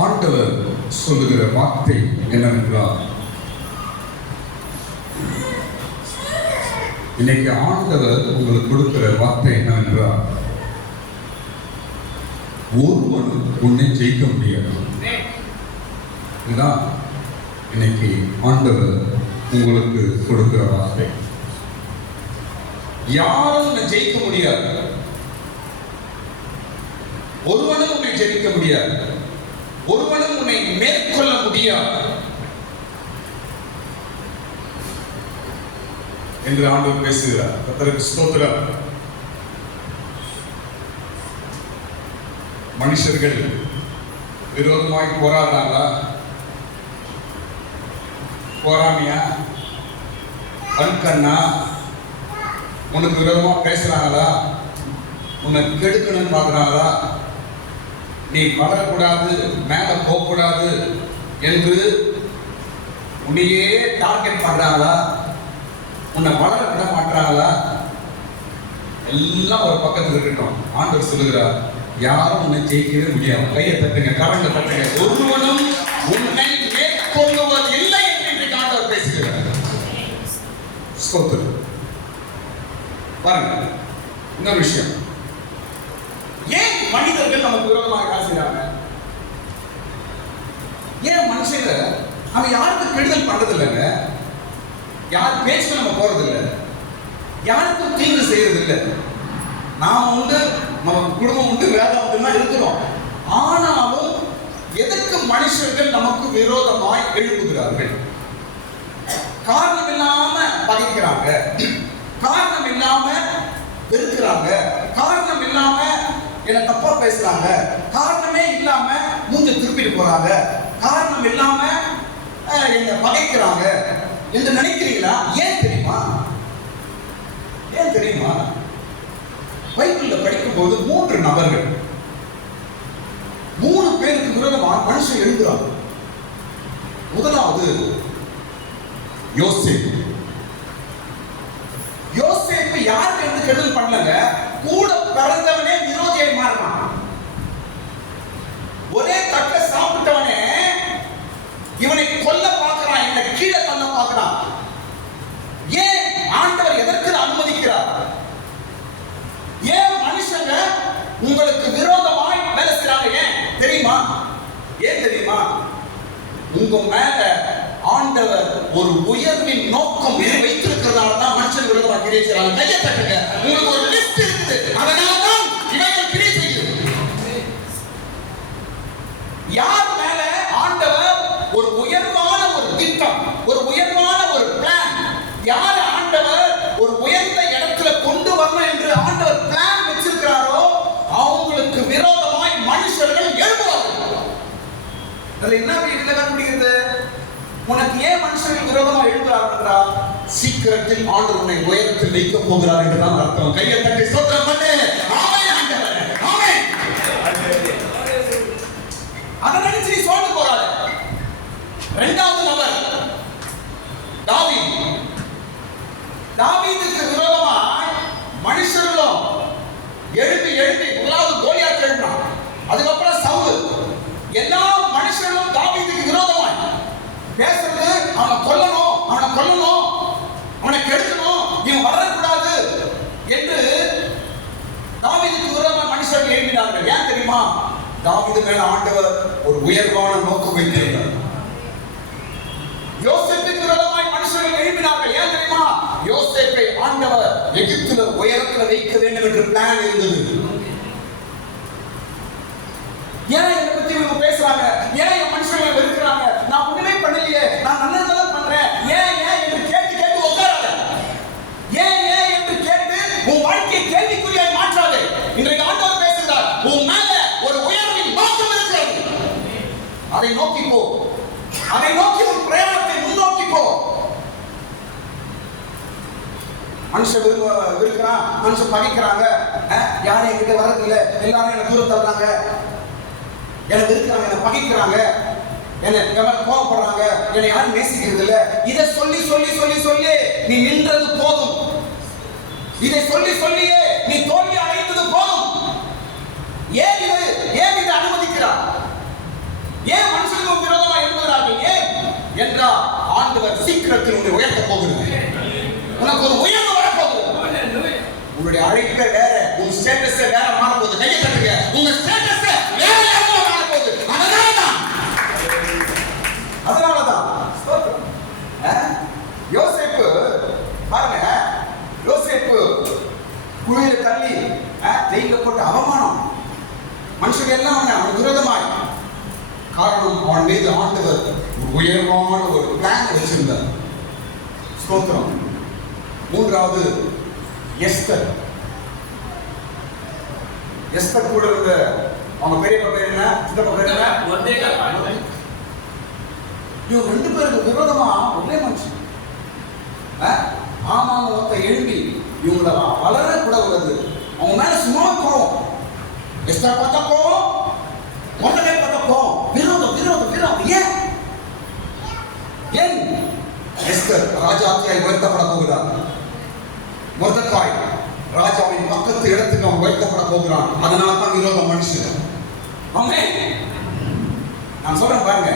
ஆண்டவர் சொல்லுகிற வார்த்தை என்னவென்றால், இன்னைக்கு ஆண்டவர் உங்களுக்கு கொடுக்கிற வார்த்தை என்னவென்றால், ஒருவனும் உன்னை ஜெயிக்க முடியாது. இதுதான் இன்னைக்கு ஆண்டவர் உங்களுக்கு கொடுக்கிற வார்த்தை. யாரும் உன்னை ஜெயிக்க முடியாது. ஒருவனும் உன்னை ஜெயிக்க முடியாது. ஒருவனும் உன்னை மேற்கொள்ள முடியாது என்று ஆண்டவர் பேசுகிறார். கர்த்தருக்கு ஸ்தோத்திரம். மனுஷர்கள் விரோதமாய் போராடுறாங்களா? போராமையா? கண்கண்ணா? உனக்கு விரோதமா பேசுறாங்களா? உன்னை கெடுக்கணும்னு பார்க்குறாங்களா? நீ வளரக்கூடாது, மேல போகக்கூடாது என்று உன்னையே டார்கெட் பண்றாங்களா? உன்னை வளர விட மாட்டாங்களா? எல்லாம் ஒரு பக்கத்தில் இருக்கட்டும். ஆண்டவர் சொல்லுகிறார், யாரும் உன்னை ஜெயிக்கவே முடியாது. கையை தட்டுங்க, கரண்ட தட்டுங்க. ஒருவனும் உன்னை மேற்கொள்ளுவதில்லை என்று ஆண்டவர் பேசுகிறார். ஸ்தோத்திரம். பாருங்க, இன்னொரு விஷயம். ஏன் மனிதர்கள் நமக்கு விரோதமாக காசுகிறாங்க? ஏன் மனுஷங்க நம்ம யாருக்கும் கெடுதல் பண்றது இல்லைங்க? யார் பேச்சு நம்ம போறது இல்லை, யாருக்கும் தீங்கு செய்யறது இல்லை. நாம் உண்டு, நம்ம குடும்பம் உண்டு, வேதம் உண்டுன்னா இருக்கிறோம். ஆனாலும் எதற்கு மனுஷர்கள் நமக்கு விரோதமாய் எழுப்புகிறார்கள்? காரணம் இல்லாம பகைக்கிறாங்க, காரணம் இல்லாம வெறுக்கிறாங்க, காரணம் இல்லாம என்ன தப்பா பேசுறாங்க, காரணமே இல்லாம மூஞ்ச திருப்பிட்டு போறாங்க, காரணம் இல்லாம என்ன பகைக்கிறாங்க என்று நினைக்கிறீங்களா? ஏன் தெரியுமா? ஏன் தெரியுமா? பைபிள்ல படிக்கும் போது 3 நபர்கள், 3 பேருக்கு விரோதமா மனுஷன் எழுதுறாங்க. முதலாவது யோசேப்பு. யோசேப்பு யாருக்கு எந்த கெடுதல் பண்ணலங்க, கூட பிறந்தவனே விரோதியாய் மாறினான். ஒரே தட்டை சாப்பிட்டவனே இவனை கொல்ல பார்க்கிறான், இவனை கீழே தள்ள பார்க்கிறான். ஏன் ஆண்டவர் எதற்கு அனுமதிக்கிறார்? ஏன் மனுஷங்க உங்களுக்கு விரோதமாய் வேலை செய்றாங்க? ஏன் தெரியுமா? ஏன் தெரியுமா? உங்க மேல ஆண்டவர் ஒரு உயர்வின் நோக்கம் வைத்திருக்கிறதால தான் மனுஷன் விரோதமா கிரியை செய்றாங்க. கையை தட்டுங்க. உங்களுக்கு ஒரு லிஸ்ட் இருக்குது, அதனால தான் இவர்கள் கிரியை செய்கிறது. யார் மேல ஆண்டவர் ஒரு உயர்வான ஒரு திட்டம், ஒரு உயர்வான ஒரு பிளான், யார் ஆண்டவர் ஒரு உயர்ந்த இடத்துல கொண்டு வரணும் என்று ஆண்டவர் பிளான் வச்சிருக்கிறாரோ அவங்களுக்கு விரோதமாய் மனுஷர்கள் எழுப்புவார்கள். அதுல என்ன கண்டுபிடிக்கிறது? உனக்கு ஏன் மனுஷர்கள் விரோதமாக எழுதுகிறார்கள் என்றால், சீக்கிரத்தில் ஆண்டவர் உன்னை உயரத்தில் வைக்க போகிறார் என்றுதான் அர்த்தம். கையை தட்டி ஸ்தோத்திரம் பண்ணு. ஆமென் ஆண்டவரே, ஆமென். அதை நினைச்சு நீ சோர்ந்து போகாத. இரண்டாவது நபர் தாவீது. தாவீதுக்கு விரோதமாக மனுஷர்களும் எழுப்பி முதலாவது கோலியாத் எழுப்பினான். அதுக்கப்புறம் சவுல். எல்லா மனுஷர்களும் தாவீதுக்கு விரோதமாய் பேசுறது, அவனை கொல்லணும், அவனை கெடுக்கணும், இவன் வரக்கூடாது என்று தாவீதுக்கு விரோதமாக மனுஷர்கள் எழுப்பினார்கள். ஏன் தெரியுமா? தாவீது மேல ஆண்டவர் ஒரு உயர்வான நோக்கம் வைத்திருந்தார். யோசேப்புக்கு விரோதமாய் மனுஷர்கள் எழுப்பினார்கள். ஏன் தெரியுமா? யோசேப்பை ஆண்டவர் எகிப்துல உயரத்துல வைக்க வேண்டும் என்று பிளான் இருந்தது. ஏன் என்னை பத்தி இவங்க பேசுறாங்க? ஏன் என் மனுஷங்களை வெறுக்கிறாங்க? நான் ஒண்ணுமே பண்ணலையே, நான் நல்லதெல்லாம் பண்றேன். ஏன் என்று கேட்டு உட்காராத. ஏன் என்று கேட்டு உன் வாழ்க்கையை கேள்விக்குறியாய் மாற்றாதே. இன்றைக்கு ஆண்டவர் பேசுகிறார், உன் மேல ஒரு உயர்வின் நோக்கம் இருக்கிறது. அதை நோக்கி போ. அதை நோக்கி உன் பிரயாணத்தை முன்னோக்கி போ. மனுஷன் இருக்கிறான், மனுஷன் பகைக்கிறாங்க, யாரும் என்கிட்ட வர்றது இல்லை, எல்லாரும் என்ன தூரம் தள்ளுறாங்க, எனக்கு இருக்கிறாங்க, என்னை பகைக்கிறாங்க, என்ன கோபப்படுறாங்க, என்னை யாரும் நேசிக்கிறது இல்லை. இதை சொல்லி நீ நின்றது போதும். இதை சொல்லியே நீ தோல்வி அடைந்தது போதும். ஏன் இதை அனுமதிக்கிறார்? என்றால் ஆண்டவர் சீக்கிரத்தில் உன்னை உயர்த்த போகிறது. உனக்கு ஒரு உயர்வு வரப்போகுது. உங்களுடைய அழைப்பே வேற, உன் ஸ்டேட்டஸ் வேற மாற போகுது. கையை தட்டுங்க. உங்க ஸ்டேட்டஸ் வேற யாரோ மாற போகுது. அதனாலதான் யோசேப்பு பாருங்க, யோசேப்பு குழியில தள்ளி ஜெயில போட்டு அவமானம், மனுஷங்க எல்லாம் அவன் விரோதமாய். காரணம், அவன் மீது ஆண்டவர் உயர்வான ஒரு பிளான் வச்சிருந்தார். ஸ்தோத்திரம். மூன்றாவது எஸ்தர். எஸ்தர் கூட இருந்த அவங்க பெரியப்பா பேர் என்ன, சித்தப்பா பேர் என்ன? இவங்க ரெண்டு பேருக்கு விரோதமா ஒரே மனுஷன் ஆமாம் ஒருத்த எழும்பி இவங்கள வளர கூட உள்ளது. அவங்க மேல சும்மா கோவம். எஸ்தர் பார்த்தா கோவம், மொர்தெகாய் பார்த்தா கோவம். விரோதம் விரோதம் விரோதம். ஏன் எஸ்தர் ராஜாத்தியாய் உயர்த்தப்பட போகிறார். மொர்தெகாய் ராஜாவின் பக்கத்து இடத்துக்கு அவன் உயர்த்தப்பட போகிறான். அதனால தான் விரோதம் மனுஷன். ஆமென். நான் சொல்றேன் பாருங்க,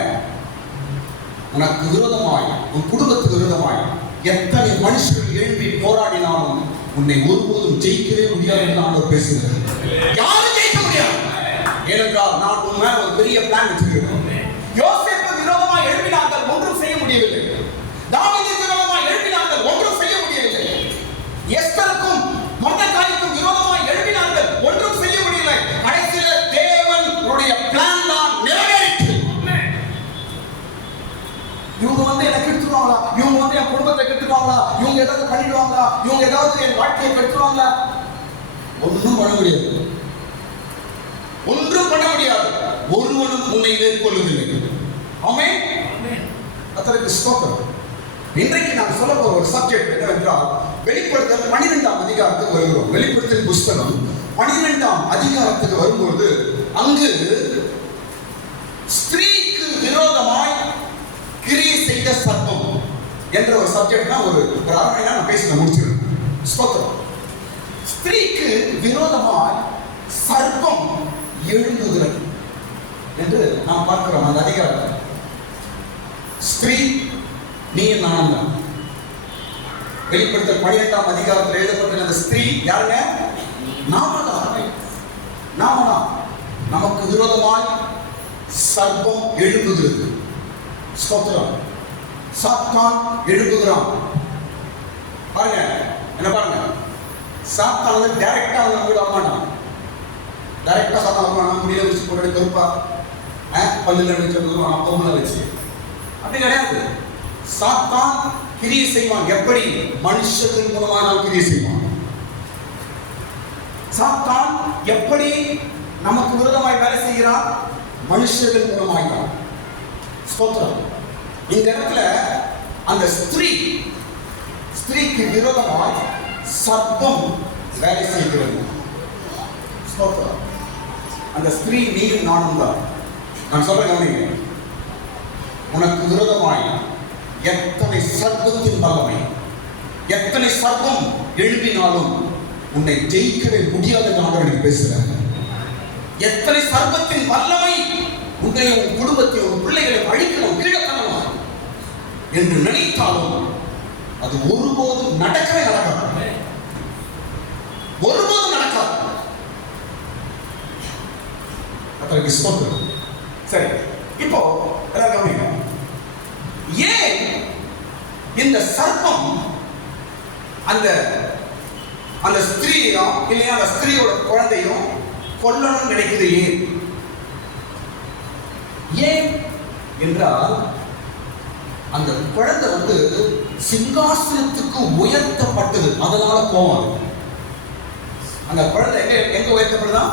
உனக்கு விரோதமாய், உன் குடும்பத்துக்கு விரோதமாய் எத்தனை மனுஷர்கள் எழுப்பி போராடினாலும் உன்னை ஒருபோதும் ஜெயிக்கவே முடியாது என்று ஆண்டவர் பேசுகிறார். யாரும் ஜெயிக்க முடியாது. ஏனென்றால் நான் உன் மேல ஒரு பெரிய பிளான் வச்சிருக்கிறேன். யோசேப்பு விரோதமாய் எழுப்பினார்கள், ஒன்றும் செய்ய முடியவில்லை. தாவீதுக்கு விரோதமாய் எழுப்பினார்கள், ஒன்றும் செய்ய முடியவில்லை. எஸ்தருக்கும் மொர்தெகாய்க்கும் விரோதமாய் எழுப்பினார்கள், ஒன்றும் செய்ய முடியவில்லை. கடைசியில் தேவனுடைய பிளான் தான் நிறைவேறிற்று. இவங்க வந்து என்ன கெடுத்துருவாங்களா, இவங்க வந்து என் குடும்பத்தை கெடுத்துருவாங்களா, இவங்க ஏதாவது பண்ணிடுவாங்களா, இவங்க ஏதாவது என் வாழ்க்கையை கெடுத்துருவாங்களா? ஒன்றும் பண்ண முடியாது. ஒன்றும் பண்ண முடியாது. ஒருவனும் உன்னை மேற்கொள்ளவில்லை. ஆமென். கர்த்தருக்கு ஸ்தோத்திரம். இன்றைக்கு நான் சொல்ல போற ஒரு சப்ஜெக்ட் என்னவென்றால், வெளிப்படுத்தல் 12ஆம் அதிகாரத்துக்கு வருகிறோம். வெளிப்படுத்தல் புஸ்தகம் 12ஆம் அதிகாரத்துக்கு வரும்போது அங்கு ஸ்திரீக்கு விரோதமாய் கிரியை செய்த சர்ப்பம் என்ற ஒரு சப்ஜெக்ட் தான் ஒரு அரை மணி நேரம் நான் பேசி முடிச்சிருக்கேன். ஸ்தோத்திரம். ஸ்திரீக்கு விரோதமாய் சர்ப்பம் எழும்புகிறது என்று நாம் பார்க்கிறோம் அந்த அதிகாரத்தில். ஸ்திரீ நீ நானும் தான். வெளிப்படுத்தல் 12ஆம் அதிகாரத்தில் எழுதப்பட்ட அந்த ஸ்திரீ யாருங்க? நாமதான். நாமதான். நமக்கு விரோதமாய் சர்ப்பம் எழும்புகிறது. ஸ்தோத்திரம். சாத்தான் எழும்புகிறான். பாருங்க, என்ன பாருங்க, சாத்தான் வந்து டைரக்டா வந்து நம்ம வர மாட்டான். டைரக்டா சாத்தான் வருவானா, முடிய வச்சு போட்டு கருப்பா பல்லுல வச்சு வருவான், பொம்பளை வச்சு. அப்படி கிடையாது. சாத்தான் கிரியை செய்வான். எப்படி? மனுஷர்கள் மூலமாக கிரியை செய்வான். சாத்தான் எப்படி நமக்கு விரோதமாய் வேலை செய்கிறான்? மனுஷர்கள் மூலமாய் தான். ஸ்தோத்திரம். இந்த இடத்துல அந்த ஸ்திரீக்கு விரோதமாய் சர்ப்பம் வேலை செய்கிறது. ஸ்தோத்திரம். அந்த ஸ்திரீ நீயும் நானும் தான். நான் சொல்றேன் கவனிங்க. உனக்கு விரோதமாய் எத்தனை சர்ப்பத்தின் வல்லமை, எத்தனை சர்ப்பம் எழுப்பினாலும் உன்னை ஜெயிக்கவே முடியாது என்று ஆண்டவர் பேசுகிறார். எத்தனை சர்ப்பத்தின் வல்லமை உன்னை, உன் குடும்பத்தை, உன் பிள்ளைகளை அழிக்கணும், கீழத்தனலாம் என்று நினைத்தாலும் அது ஒருபோதும் நடக்கவே நடக்காது. ஒருபோதும் நடக்காது. அதற்கு ஸ்தோத்திரம். சரி, இப்போ எல்லாரும் ஏன் இந்த சர்ப்பம் அந்த அந்த ஸ்திரீயும் இல்லையா அந்த ஸ்திரீயோட குழந்தையும் கொல்லணும் நினைக்குது? ஏன் என்றால் அந்த குழந்தை வந்து சிங்காசனத்துக்கு உயர்த்தப்பட்டது. அதனால கோவம். அந்த குழந்தை எங்க உயர்த்தப்படுதா?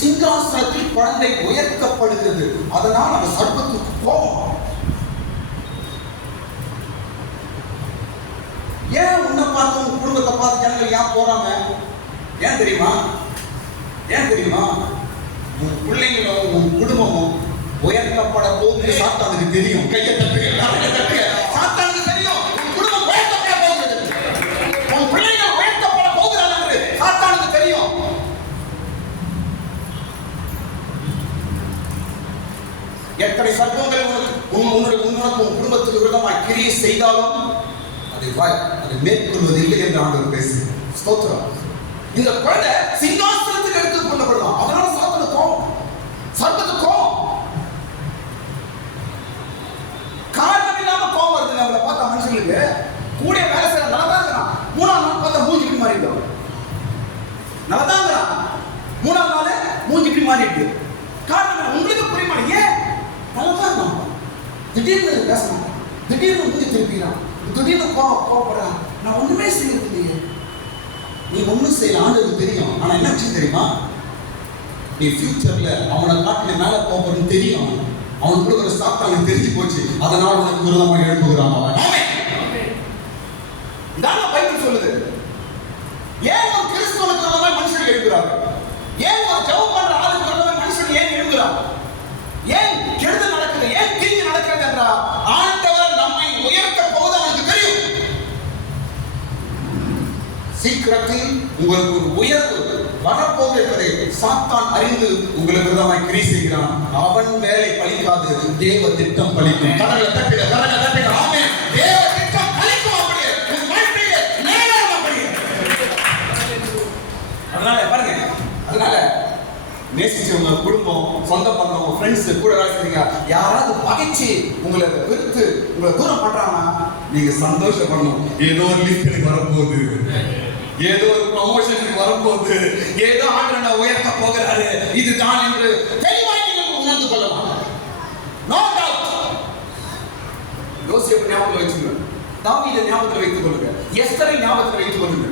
சிங்காசனத்தில் குழந்தை உயர்த்தப்படுகிறது. அதனால் அந்த சர்ப்பத்துக்கு கோபம். ஏன் உன்னை பார்த்து உன் குடும்பத்தை பார்த்து ஜனங்கள் ஏன் போறாங்க? ஏன் தெரியுமா? ஏன் தெரியுமா? உன் பிள்ளைங்களும் உன் குடும்பமும் உயர்த்தப்பட போகுது. சாத்தானுக்கு தெரியும். கையை தட்டுங்க. சாத்தானுக்கு தெரியும் உன் குடும்பம் உயர்த்தப்பட போகுது, உன் பிள்ளைகள் உயர்த்தப்பட போகிறாங்க. சாத்தானுக்கு தெரியும். எத்தனை சர்ப்பங்கள் உன்னுடைய உன் குடும்பத்துக்கு விரோதமாய் கிரியை செய்தாலும் அதை மேற்கொள்வதில்லை என்று ஆண்டவர் பேசு. ஸ்தோத்திரம். இந்த குழந்தை சிங்காசனத்துக்கு எடுத்து கொள்ளப்படலாம். அதனால சாத்தானுக்கு கோபம், சர்ப்பத்துக்கு கோபம். காரணம் இல்லாம கோபம் வருது. அவங்களை பார்த்தா மனுஷங்களுக்கு கூட வேலை செய்ய நல்லா தான் இருக்கிறான். 3ஆம் நாள் பார்த்தா மூஞ்சி இப்படி மாறிடும். நல்லா தான் இருக்கிறான். 3ஆம் நாள் மூஞ்சி இப்படி மாறிட்டு. காரணம் உங்களுக்கு புரிய மாட்டேங்க. ஏன் நல்லா தான் இருந்தான், திடீர்னு பேசணும், திடீர்னு மூஞ்சி திருப்பிக்கிறான், திடீர்னு கோபப்படுறான். நான் ஒண்ணுமே செய்யறது இல்லையே. நீ ஒண்ணும் செய்யல, ஆண்டவருக்கு தெரியும். ஆனா என்ன விஷயம் தெரியுமா? நீ ஃபியூச்சர்ல அவனை காட்டின மேல போறன்னு தெரியும். அவனுக்கு கூட ஒரு சாத்தானுக்கு தெரிஞ்சு போச்சு. அதனால உனக்கு விரோதமாக எழுப்புகிறான் அவன். இதான பைபிள் சொல்லுது. ஏன் ஒரு கிறிஸ்துவுக்கு விரோதமாக மனுஷன் எழுப்புறாங்க? ஏன் ஒரு ஜெபம் பண்ற ஆளுக்கு விரோதமாக மனுஷன் ஏன் எழுப்புறாங்க? ஏன் கெடுதல் நடக்குது, ஏன் தீங்கு நடக்கிறது என்றால் ஆண்டவர் நம்மை உயர்த்த போவது அவனுக்கு தெரியும். சீக்கிரத்தில் உங்களுக்கு ஒரு உயர்வு வரப்போகுது என்பதை சாத்தான் அறிந்து உங்களுக்கு விரோதமாய் கிரியை செய்கிறான். அவன் வேலை பலிக்காது, தேவ திட்டம் பலிக்கும். கடவுளை தட்டுங்க, கடவுளை தட்டுங்க. ஆமென். தேவ திட்டம் பலிக்கும். அப்படியே உங்க வாழ்க்கையிலே நேரம் அப்படியே. அதனால பாருங்க, அதனால நேசிச்சவங்க, குடும்பம், சொந்த பந்தம், ஃப்ரெண்ட்ஸ் கூட வேலை செய்றீங்க, யாராவது பகைச்சு உங்களை வெறுத்து உங்களை தூரம் பண்றாங்கன்னா நீங்க சந்தோஷப்படணும். ஏதோ ஒரு லிஸ்ட் எனக்கு வரப்போகுது, ஏதோ ஒரு ப்ரமோஷனுக்கு வரப்போகுது, ஏதோ ஆண்டவர் உயர்த்த போகிறாரு, இதுதான் என்று தெளிவாக நீங்கள் உணர்ந்து கொள்ளலாம். No doubt. யோசிப்பை ஞாபகத்தில் வச்சுக்கோங்க, தாவீதை ஞாபகத்தில் வைத்துக் கொள்ளுங்க, எஸ்தரை ஞாபகத்தில் வைத்துக் கொள்ளுங்க.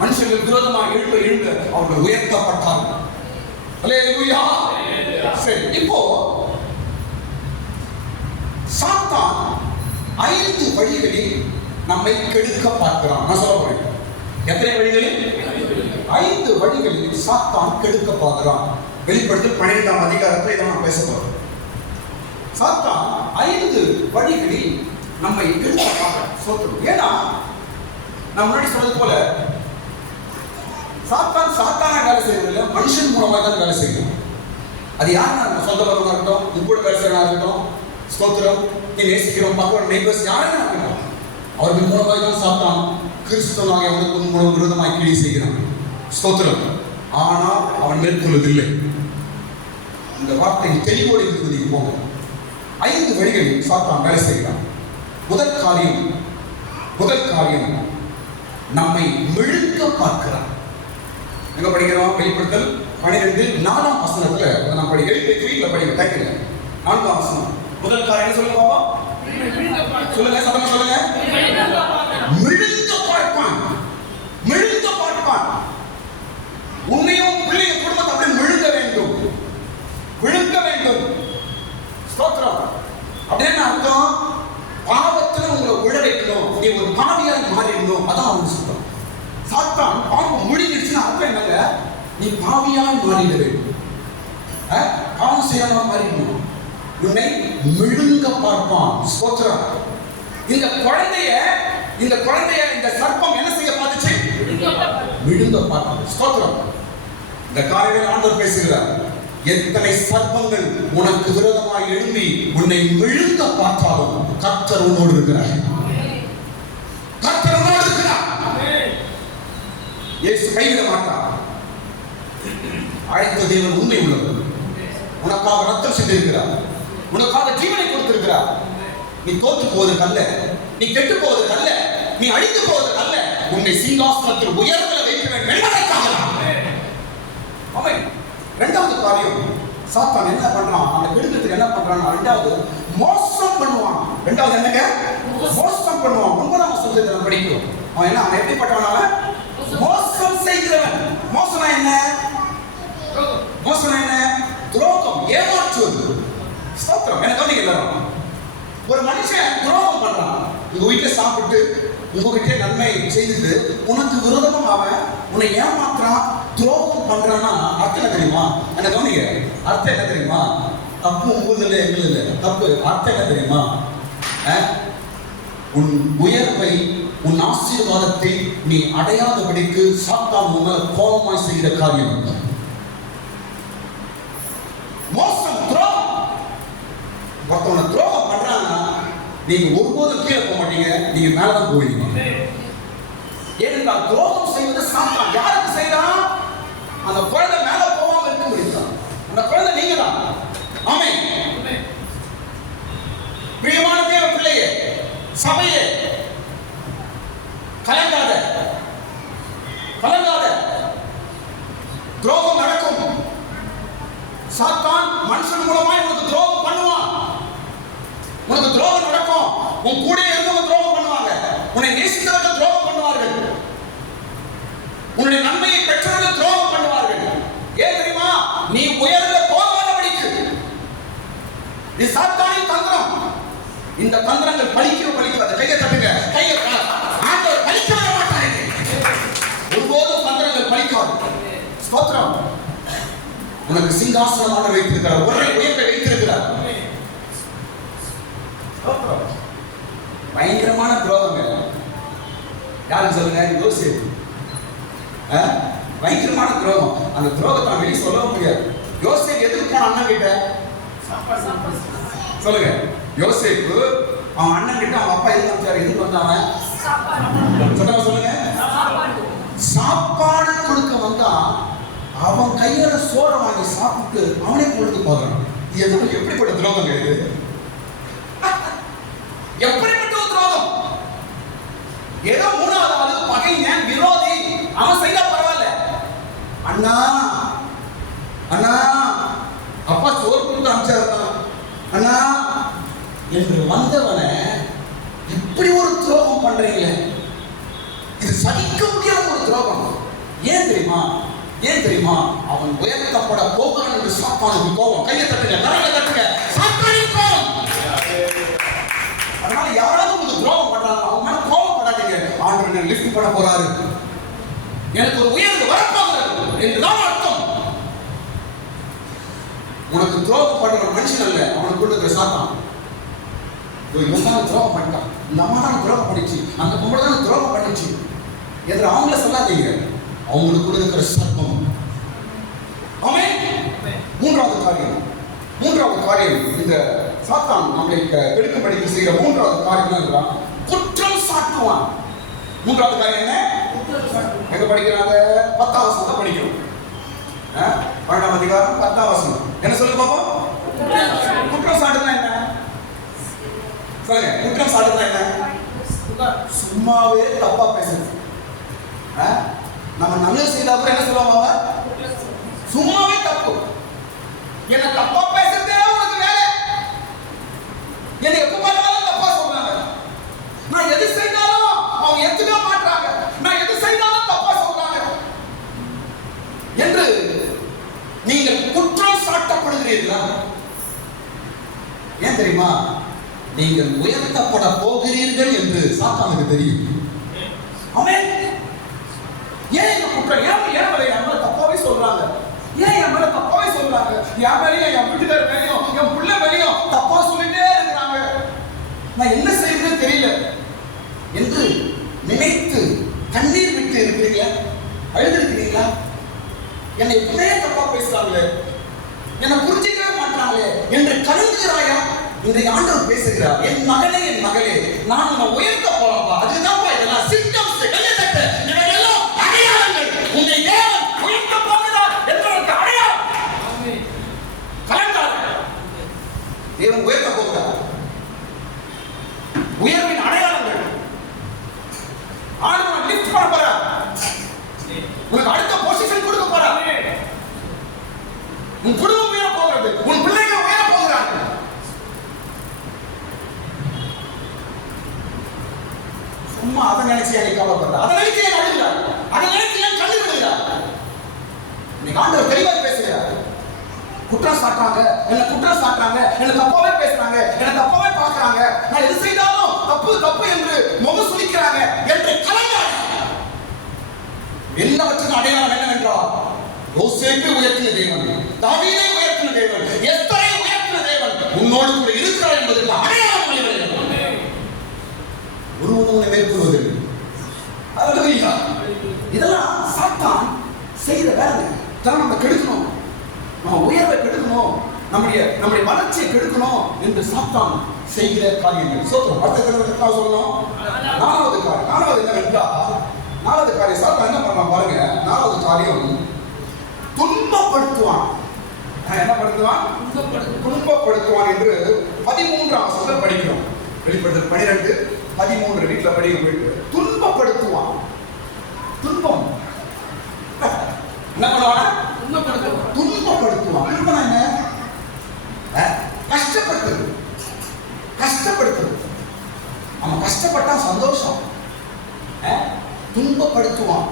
மனுஷர்கள் விரோதமாக எழும்ப அவர்கள் உயர்த்தப்பட்டார்கள். அல்லேலூயா. சரி, இப்போ சாத்தான் 5 வழிகளில் நம்மை கெடுக்க பார்க்கிறான். நான் சொல்ல போறேன். எத்தனை வழிகளில்? 5 வழிகளில் சாத்தான் கெடுக்க பார்க்கிறான். வெளிப்படுத்தல் 12ஆம் அதிகாரத்தில் இதை நான் பேச போறேன். சாத்தான் 5 வழிகளில் நம்மை கெடுக்க பார்க்கிறான். ஏன்னா நான் முன்னாடி சொன்னது போல சாத்தான வேலை செய்யறதில்ல, மனுஷன் மூலமாக தான் வேலை செய்யணும். அது யாருன்னா சொந்த பந்தமாக இருக்கட்டும், உங்க கூட வேலை செய்யறதா இருக்கட்டும், ஸ்தோத்திரம், நீ நேசிக்கிறோம், பக்கோட நெய்பர்ஸ் யாருன்னா இருக்கட்டும், அவர்கள் மூலமாக தான் சாத்தான் கிறிஸ்தவனாக அவனுக்கு மூலம் விரோதமாக கிரியை செய்கிறான். ஸ்தோத்திரம். ஆனால் அவன் மேற்கொள்வதில்லை. இந்த வார்த்தை தெளிவோடு இருந்து நீங்க போங்க. 5 வழிகளில் சாத்தான் வேலை செய்கிறான். முதல் காரியம் நம்மை விழுங்க பார்க்கிறான். எங்க படிக்கிறோம்? வெளிப்படுத்தல் 12:4 வசனத்துல நம்ம படிக்க வீட்டில் படிக்க டைட்டில் 4ஆம் வசனம். முதல் காரியம் சொல்லுங்க பாப்பா, சொல்லுங்க, சத்தமா சொல்லுங்க. விழுங்க பார்ப்பான். விழுங்க பார்ப்பான். உன்னையும் பிள்ளைய குடும்பத்தை அப்படியே விழுங்க வேண்டும், விழுங்க வேண்டும். ஸ்தோத்திரம். அப்படின்னு அர்த்தம், பாவத்துல உங்களை விழ வைக்கணும், நீ ஒரு பாவியாய் மாறிடணும். அதான் அவன் சொல்றான். சாத்தான் பாவம் முடிஞ்சிடுச்சுன்னா அர்த்தம் என்னங்க? நீ பாவியாய் மாறிட வேண்டும், பாவம் செய்யாம மாறிடணும். உன்னை விழுங்க பார்ப்பான். ஸ்தோத்திரம். இந்த குழந்தைய இந்த சர்ப்பம் என்ன செய்ய பார்த்துச்சு? விழுங்க பார்ப்பான். ஸ்தோத்திரம். இந்த காரியங்கள் ஆண்டவர் பேசுகிறார். எத்தனை சர்ப்பங்கள் உனக்கு விரோதமாக எழும்பி உன்னை விழுங்க பார்த்தாலும் கர்த்தர் உன்னோடு இருக்கிறார். கர்த்தர் உன்னோடு இருக்கிறார். இயேசு கைவிட மாட்டார். அழைத்த தேவன் உண்மை உள்ளவர். உனக்காக ரத்தம் சிந்திருக்கிறார், உனக்காக ஜீவனை கொடுத்திருக்கிறார். நீ தோற்று போவதற்கு அல்ல, நீ கெட்டு போவதற்கு அல்ல, நீ அழிந்து போவதற்கு அல்ல, உன்னை சிங்காசனத்தில் உயர்வில் வைக்க வேண்டும் என்பதற்காக. ஆமென். 2வது காரியம், சாத்தான் என்ன பண்றான்? அந்த கெடுக்கிறதுக்கு என்ன பண்றான்? 2வது மோசம் பண்ணுவான். 2வது என்னங்க? மோசம் பண்ணுவான். 9ஆம் வசனத்தை நம்ம படிக்கிறோம். அவன் எப்படிப்பட்டவனால? மோசம் செய்கிறவன். மோசம் என்ன? துரோகம், ஏமாற்றுவது. ஸ்தோத்திரம். என்ன கவனிங்க, ஒரு மனுஷன் துரோகம் பண்றான். உங்க வீட்டுல சாப்பிட்டு உங்ககிட்ட நன்மை செய்துட்டு உனக்கு விரோதமா அவன் உன்னை ஏமாத்துறான், துரோகம் பண்றான்னா அர்த்தம் என்ன தெரியுமா? என்ன கவனிங்க, அர்த்தம் என்ன தெரியுமா? தப்பு உங்களுது இல்லை, எங்களுக்கு இல்லை, தப்பு. அர்த்தம் என்ன தெரியுமா? உன் உயர்வை, உன் ஆசீர்வாதத்தை நீ அடையாதபடிக்கு சாத்தான் உன்னை கோபமாய் செய்கிற காரியம். மோசம், துரோகம். நீங்க ஒருபோதும் கீழே போக மாட்டீங்க, நீங்க மேலதான் போவீங்க. ஏனென்றால் துரோகம் செய்வது சாத்தான். யாருக்கு செய்யலாம்? அந்த குழந்தை மேல போகாம இருக்க முடியும். அந்த குழந்தை நீங்க தான். ஆமென். பிரியமான தேவ பிள்ளையே, சபையே, கலங்காத, கலங்காத. துரோகம் நடக்கும். சாத்தான் மனுஷன் மூலமாய் உனக்கு துரோகம் பண்ணுவான். உனக்கு துரோகம் நடக்கும். உன் கூட இருந்தவங்க துரோகம் பண்ணுவாங்க. உன்னை நேசித்தவர்கள் துரோகம் பண்ணுவார்கள். உன்னுடைய நன்மையை பெற்றவர்கள் துரோகம் பண்ணுவார்கள். ஏன் தெரியுமா? நீ உயர்ந்த போகாதபடிக்கு. இது சாத்தானின் தந்திரம். இந்த தந்திரங்கள் பலிக்காது. கையை தட்டுங்க. கையை ஆண்டவர் பலிக்க விட மாட்டாரு. ஒருபோதும் தந்திரங்கள் பலிக்காது. ஸ்தோத்திரம். உனக்கு சிங்காசனமான வைத்திருக்கிறார். ஒரே உயர்வை வைத்திருக்கிறார். பயங்கரமான துரோகம். யாரும் சொல்லுங்க? யோசேப்பு. பயங்கரமான துரோகம். அந்த துரோகத்தை வெளியே சொல்ல முடியாது. யோசேப்பு எதுக்கு போன அண்ணன் கிட்ட? சொல்லுங்க. யோசேப்பு அவன் அண்ணன் கிட்ட அவன் அப்பா எதுக்கு வந்தாங்க? சொல்லுங்க. சாப்பாடு கொடுக்க வந்தா அவன் கையால சோற வாங்கி சாப்பிட்டு அவனே கொடுத்து போகிறான். எப்படிப்பட்ட துரோகம் இது? எப்படிப்பட்ட ஒரு துரோகம்? ஏதோ மூணாவது ஆளு பகைஞன், விரோதி, அவன் செய்தா பரவாயில்ல. அண்ணா அண்ணா அப்பா சோறு கொடுத்து அனுப்பிச்சாருண்ணா அண்ணா என்று வந்தவனை இப்படி ஒரு துரோகம் பண்றீங்களே, இது சகிக்க முடியாத ஒரு துரோகம். ஏன் தெரியுமா? ஏன் தெரியுமா? அவன் உயர்த்தப்பட போகிறான் என்று சாத்தானுக்கு கோபம். கையை தட்டுங்க, கரையை தட்டுங்க. சாத்தானின் கோபம். அதனால யாராவது உங்களுக்கு துரோகம் பண்றாங்க, அவங்க மேல கோபப்படாதீங்க. ஆண்டவர் லிஃப்ட் பண்ண போறாரு, எனக்கு ஒரு உயர்வு வரப்போகிறது என்றுதான் அர்த்தம். உனக்கு துரோகம் பண்ற ஒரு மனுஷன் அல்ல, அவனுக்குள்ள இருக்கிற சாத்தான். இவன் தான் துரோகம் பண்ணிட்டான், இந்த அம்மா தான் துரோகம் பண்ணிச்சு, அந்த பொம்பளை தான் துரோகம் பண்ணிச்சு என்று அவங்கள சொல்லாதீங்க. அவங்களுக்குள்ள இருக்கிற சர்ப்பம். ஆமென். மூன்றாவது காரியம் இந்த சாத்தான் நம்மை கெடுக்கும்படிக்கு செய்கிற மூன்றாவது காரியம் என்ன? குற்றம் சாட்டுவான். மூன்றாவது காரியம் என்ன? எங்க படிக்கிறாங்க? 10ஆம் வசனம் படிக்கிறோம். 12ஆம் அதிகாரம் 10ஆம் வசனம் என்ன சொல்லுங்க பாப்போம்? குற்றம் சாட்டுனா என்ன? சொல்லுங்க. குற்றம் சாட்டுனா என்ன? சும்மாவே தப்பா பேசுறது. நம்ம நல்லது செய்தா கூட என்ன சொல்லுவாங்க? சும்மாவே தப்பு. என்ன தப்பா பேசுறதே உனக்கு வேலை. என்ன எப்ப பார்த்தாலும் தப்பா சொல்றாங்க. நான் எது செய்தாலும் அவங்க ஏத்துக்க மாட்டாங்க. நான் எது செய்தாலும் தப்பா சொல்றாங்க என்று நீங்கள் குற்றம் சாட்டப்படுகிறீர்களா? ஏன் தெரியுமா? நீங்கள் உயர்த்தப்பட போகிறீர்கள் என்று சாத்தானுக்கு தெரியும். ஆமென். ஏன் இந்த குற்றம்? ஏன் தப்பாவே சொல்றாங்க? ஏன் என் மேல தப்பாவே சொல்றாங்க? என் மேலையும் என் வீட்டுக்கார மேலையும் என் பிள்ளை மேலையும் தப்பா சொல்லிட்டே இருக்கிறாங்க, நான் என்ன செய்யறதுன்னு தெரியல என்று நினைத்து கண்ணீர் விட்டு இருக்கிறீங்களா? அழுதுருக்கிறீங்களா? என்னை இப்படியே தப்பா பேசுறாங்களே, என்னை புரிஞ்சிக்கவே மாட்டாங்களே என்று கலங்குகிறாயா? இன்றைக்கு ஆண்டவர் பேசுகிறார், என் மகனே என் மகளே, நான் உன்னை உயர்த்த போறப்பா. அதுதான் இதெல்லாம் சிம்டம்ஸ், கையத்தட்ட இவையெல்லாம் அடையாளங்கள். உன்னை தேவன் உயர்த்த போகிறார் என்பதற்கு அடையாளம். கலங்காத, தேவன் உயர்த்த போகிறார். உயர்வின் அடையாளங்கள். ஆண்டவர் லிஃப்ட் பண்ண போறார். உனக்கு அடுத்த பொசிஷன் கொடுக்க போறார். உன் குடும்பம் உயர போகிறது, உன் பிள்ளைகள் உயர போகிறார்கள். சும்மா அதை நினைச்சு என்னை கவலைப்படுற, அதை நினைச்சு ஏன் அழுகிறார், அதை நினைச்சு ஏன் கண்ணு விடுகிறார்? இன்னைக்கு ஆண்டவர் தெளிவாக பேசுகிறார். குற்றம் சாட்டாங்க, என்ன குற்றம் சாட்டாங்க, என்ன தப்பாவே பேசுறாங்க, என்ன தப்பாவே பார்க்கறாங்க, நான் எது செய்தாலும் தப்பு தப்பு என்று முகம் சுளிக்கிறாங்க என்று கலங்காத. எல்லாவற்றுக்கும் அடையாளம் என்னவென்றால், யோசேப்பை உயர்த்தின தேவன், தாவீதை உயர்த்தின தேவன், எஸ்தரை உயர்த்தின தேவன் உன்னோடு கூட இருக்கிறார் என்பதற்கு அடையாளம். ஒருவனை மேற்கொள்வதில்லை. இதெல்லாம் சாத்தான் செய்த வேலை. இதெல்லாம் நம்ம கெடுக்கணும், நம்ம உயர்வை கெடுக்கணும், நம்முடைய நம்முடைய வளர்ச்சியை கெடுக்கணும் என்று சாத்தான் செய்கிற காரியங்கள். சோத்திரம். அடுத்த சொல்லணும். நாலாவது என்னவென்றால், நாலாவது காரியம் சாத்தான் என்ன பண்ண பாருங்க. நாலாவது காரியம் துன்பப்படுத்துவான். என்ன படுத்துவான்? துன்பப்படுத்துவான் என்று 13ஆம் வசனத்தில் படிக்கிறோம். வெளிப்படுத்தல் 12:13 வீட்டில் படிக்க. துன்பப்படுத்துவான். துன்பம் என்ன பண்ணுவான்? துன்பப்படுத்துவான். துன்பம் என்ன? கஷ்டப்படுத்துறது. கஷ்டப்படுத்துறது. அவன் கஷ்டப்பட்டா சந்தோஷம். துன்பப்படுத்துவான்.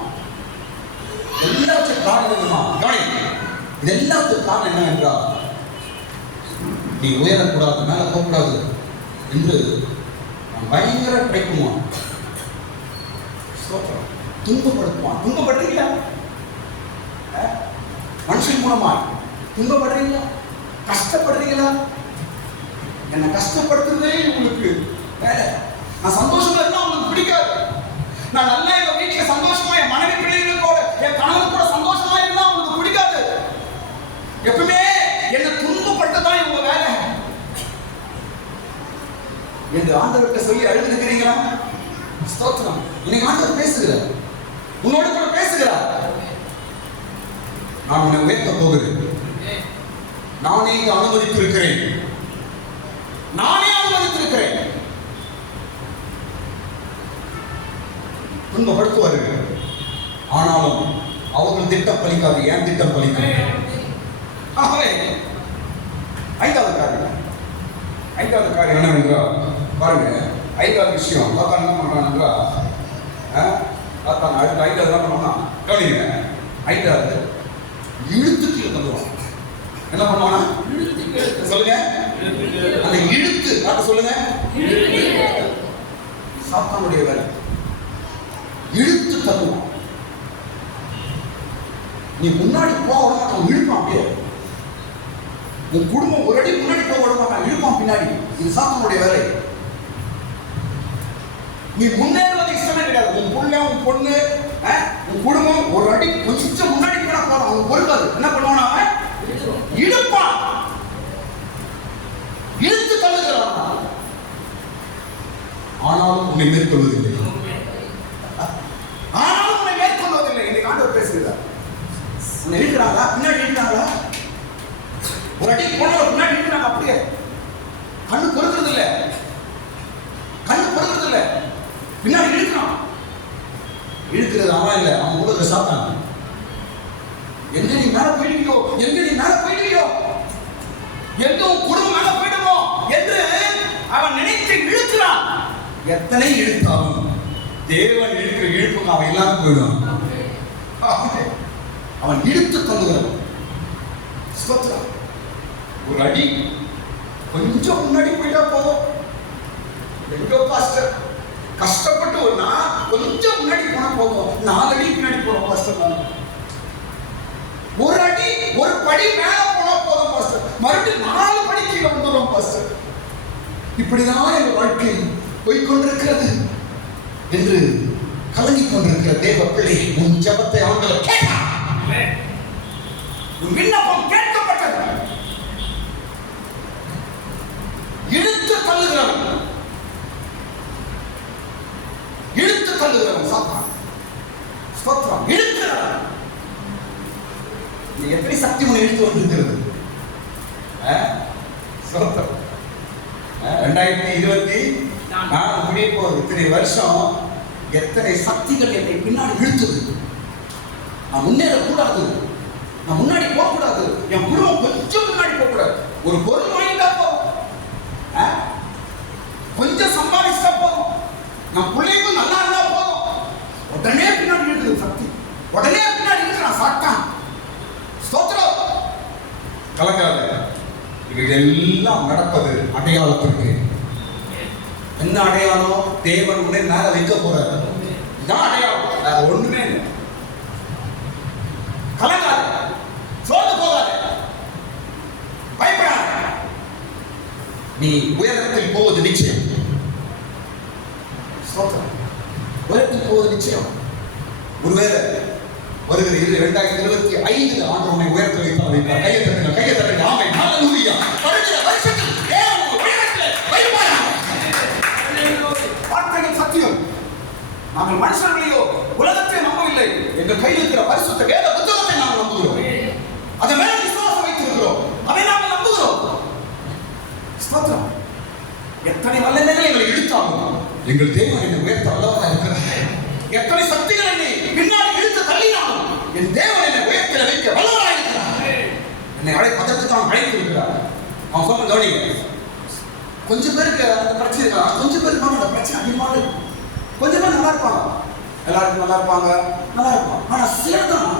எல்லாத்துக்கும் காரணம் என்னமா? இது எல்லாத்துக்கும் காரணம் என்ன என்றால், நீ உயரக்கூடாது, மேல போகக்கூடாது என்று பயங்கர ட்ரை பண்ணுவான். துன்பப்படுத்துவான். துன்பப்படுறீங்களா? மனுஷன் மூலமா துன்பப்படுறீங்களா? கஷ்டப்படுறீங்களா? என்ன கஷ்டப்படுத்துறதே உங்களுக்கு வேலை. நான் சந்தோஷமா இருந்தா உங்களுக்கு பிடிக்காது. நான் நல்லா எங்க வீட்டுல சந்தோஷமா, என் மனைவி பிள்ளைகளோட, என் கணவன் கூட சந்தோஷமா இருந்தா உங்களுக்கு பிடிக்காது. எப்பவுமே என்ன துன்பப்பட்டதான் இவங்க வேலை என்று ஆண்டவர்கிட்ட சொல்லி அழுதுகிறீங்களா? ஸ்தோத்திரம். இன்னைக்கு ஆண்டவர் பேசுகிறார், உன்னோடு கூட பேசுகிறார். நான் உன்னை உயர்த்த போகிறேன். நானே அனுமதித்திருக்கிறேன். துன்பப்படுத்துவார்கள். ஆனாலும் அவர்கள் திட்டம் பலிக்காது. ஏன் திட்டம் பலிக்கும்? ஐந்தாவது காரியம் என்னவென்றால் பாருங்க. ஐந்தாவது விஷயம் தாத்தான் என்ன பண்றான் என்றால், அடுத்த ஐந்தாவது என்ன பண்ணுவான்னா கவனிங்க. ஐந்தாவது இழுத்துக்கு தந்துடுவான். என்ன பண்ணுவானா? சொல்லுங்க. அந்த இழுத்து சொல்லுங்க. சாத்தானுடைய வேலை இழுத்து தள்ளுவான். நீ முன்னாடி போக விட மாட்டான், இழுப்பான். அப்படியே உன் குடும்பம் ஒரு அடி முன்னாடி போக விட மாட்டான், இழுப்பான் பின்னாடி. இது சாத்தானுடைய வேலை. நீ முன்னேறுவது இஷ்டமே கிடையாது. உன் புள்ள, உன் பொண்ணு, உன் குடும்பம் ஒரு அடி கொஞ்சம் முன்னாடி போனா போறான், அவன் பொறுக்காது. என்ன பண்ணுவான்? அவன் இழுப்பான், இழுத்து தள்ளுகிறான். ஆனாலும் உன்னை மேற்கொள்வதில்லை. இன்னைக்கு ஆண்டவர் பேசுகிறார். உன்னை இழுக்கிறாங்களா? பின்னாடி இழுக்கிறாங்களா? ஒரு அடி போன பின்னாடி இழுக்கிறாங்க. அப்படியே கண்ணு பொறுக்கிறது இல்லை. பின்னாடி இழுக்கிறான். இழுக்கிறது அவன் இல்லை, அவன் உலக சாத்தான். எங்க நீ மேல போயிடுவியோ, எங்க உன் குடும்பம் மேல போயிடுமோ என்று அவன் நினைத்து இழுக்கிறான். எத்தனை இழுத்தாலும் தேவன் இழுக்கிற இழுப்புக்கு அவன் எல்லாரும் போயிடும். அவன் இழுத்து தந்துகிறான். ஒரு அடி கொஞ்சம் முன்னாடி போயிட்டா போதும். எங்கோ பாஸ்டர் கஷ்டப்பட்டு ஒரு கொஞ்சம் முன்னாடி போனா போதும், 4 அடி பின்னாடி போறோம் பாஸ்டர். ஒரு அடி ஒரு படி மேல போனா போதும் பாஸ்டர், மறுபடியும் 4 படி கீழே வந்துடும் பாஸ்டர். இப்படிதான் என் வாழ்க்கை போய்கொண்டிருக்கிறது என்று கலங்கிக் கொண்டிருக்கிற தேவ பிள்ளை, உன் ஜெபத்தை ஆண்டவர் கேட்டார். உன் விண்ணப்பம் கேட்கப்பட்டது. இழுத்து தள்ளுகிறவன் சாத்தான். ஸ்தோத்திரம். இழுக்கிறவன். எப்படி சக்தி உன்னை இழுத்து வந்திருக்கிறது? 2024 முடிய போகுது. இத்தனை வருஷம் எத்தனை சக்திகள் என்னை பின்னாடி இழுத்தது. நான் முன்னேறக்கூடாது, நான் முன்னாடி போகக்கூடாது, என் குடும்பம் கொஞ்சம் முன்னாடி போகக்கூடாது. ஒரு பொருள் வாங்கிட்டா போதும், கொஞ்சம் சம்பாதிச்சா போதும், நான் பிள்ளைக்கும் நல்லா இருந்தா போதும், உடனே பின்னாடி இழுக்குது சக்தி. உடனே பின்னாடி இழுக்கிறான் சாத்தான். ஸ்தோத்திரம். கலங்காத. இவைகளெல்லாம் நடப்பது அடையாளத்திற்கு. என்ன அடையாளம்? தேவன் உன்னை மேல வைக்க போறார். இதான் அடையாளம், வேற ஒண்ணுமே இல்லை. கலங்காத, சோர்ந்து போகாத, பயப்படாத. நீ உயரத்தில் போவது நிச்சயம். உயரத்தில் போவது நிச்சயம். ஒருவேளை வருகிற 2025 ஆண்டு உன்னை உயர்த்த வைப்பார். கையை தட்டுங்க, கையை தட்டுங்க. ஆமென், ஹல்லேலூயா. வருகிற வருஷத்தில் தேவன் உங்களை உயரத்தில் வைப்பார். வார்த்தைகள் சத்தியம். நாங்கள் மனுஷர்களையோ உலகத்தை நம்பவில்லை. எங்கள் கையில் இருக்கிற பரிசுத்த வேத புத்தகத்தை நாங்கள் நம்புகிறோம். அதை மேல விசுவாசம் வைத்திருக்கிறோம். அதை நாங்கள் நம்புகிறோம். ஸ்தோத்திரம். எத்தனை வல்லமைகள் எங்களை இழுத்தாலும் எங்கள் தேவன் என்னை உயர்த்த வல்லவராக இருக்கிறார். எத்தனை சக்திகள் என்னை பின்னாடி இழுத்து தள்ளினாலும் என் தேவன் என்னை உயர்த்த வைக்க வல்லவராக இருக்கிறார். என்னை அதற்கு தான் அழைத்திருக்கிறார். அவன் சொல்ல கவனிங்க. கொஞ்சம் பேருக்கு அந்த பிரச்சனை இருக்கா, கொஞ்சம் பேருக்கு அந்த பிரச்சனை அதிகமாக இருக்கும். கொஞ்சம் பேர் நல்லா இருப்பாங்க, எல்லாருக்கும் நல்லா இருப்பாங்க, நல்லா இருப்பாங்க. ஆனா சிலர் தான்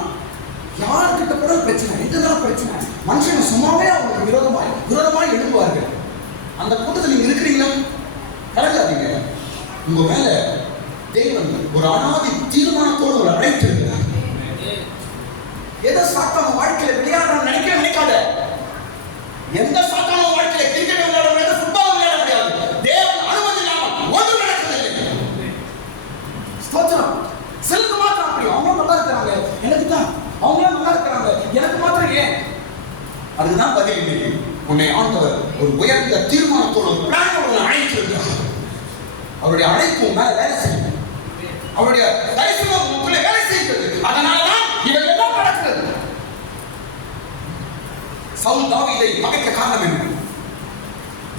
யாருக்கிட்ட கூட பிரச்சனை, எங்கதான் பிரச்சனை, மனுஷங்க சும்மாவே அவங்களுக்கு விரோதமாய் எழுப்புவார்கள். அந்த கூட்டத்தில் நீங்க இருக்கிறீங்களா? கலங்காதீங்க. உங்க மேல தேவன் ஒரு அனாதி தீர்மானத்தோடு ஒரு அழைத்திருக்கிறார். ஏதோ சாத்தான வாழ்க்கையில விளையாட நினைக்காத. எந்த சாத்தான வாழ்க்கையில கிரிக்கெட் விளையாட முடியாது, ஃபுட்பால் விளையாட முடியாது. தேவன் அனுமதி இல்லாமல் ஒன்றும் நடக்கவில்லை. ஸ்தோத்திரம். சிலருக்கு மாத்திரம் அப்படி, அவங்க நல்லா இருக்கிறாங்க, எனக்கு தான் அவங்க நல்லா இருக்கிறாங்க, எனக்கு மாத்திரம் ஏன்? அதுதான் பதில். இன்னைக்கு உன்னை ஆண்டவர் ஒரு உயர்ந்த தீர்மானத்தோடு ஒரு பிளானோடு அழைத்திருக்கிறார். அவருடைய அழைப்பு மேல வேலை செய்யும். அவருடைய தரிசனம் உங்களுக்குள்ளே வேலை செய்கிறது. அதனாலதான் இவர்கள் எல்லாம் நடக்கிறது. சவுல் தாவீதை பகைக்க காரணம் என்ன?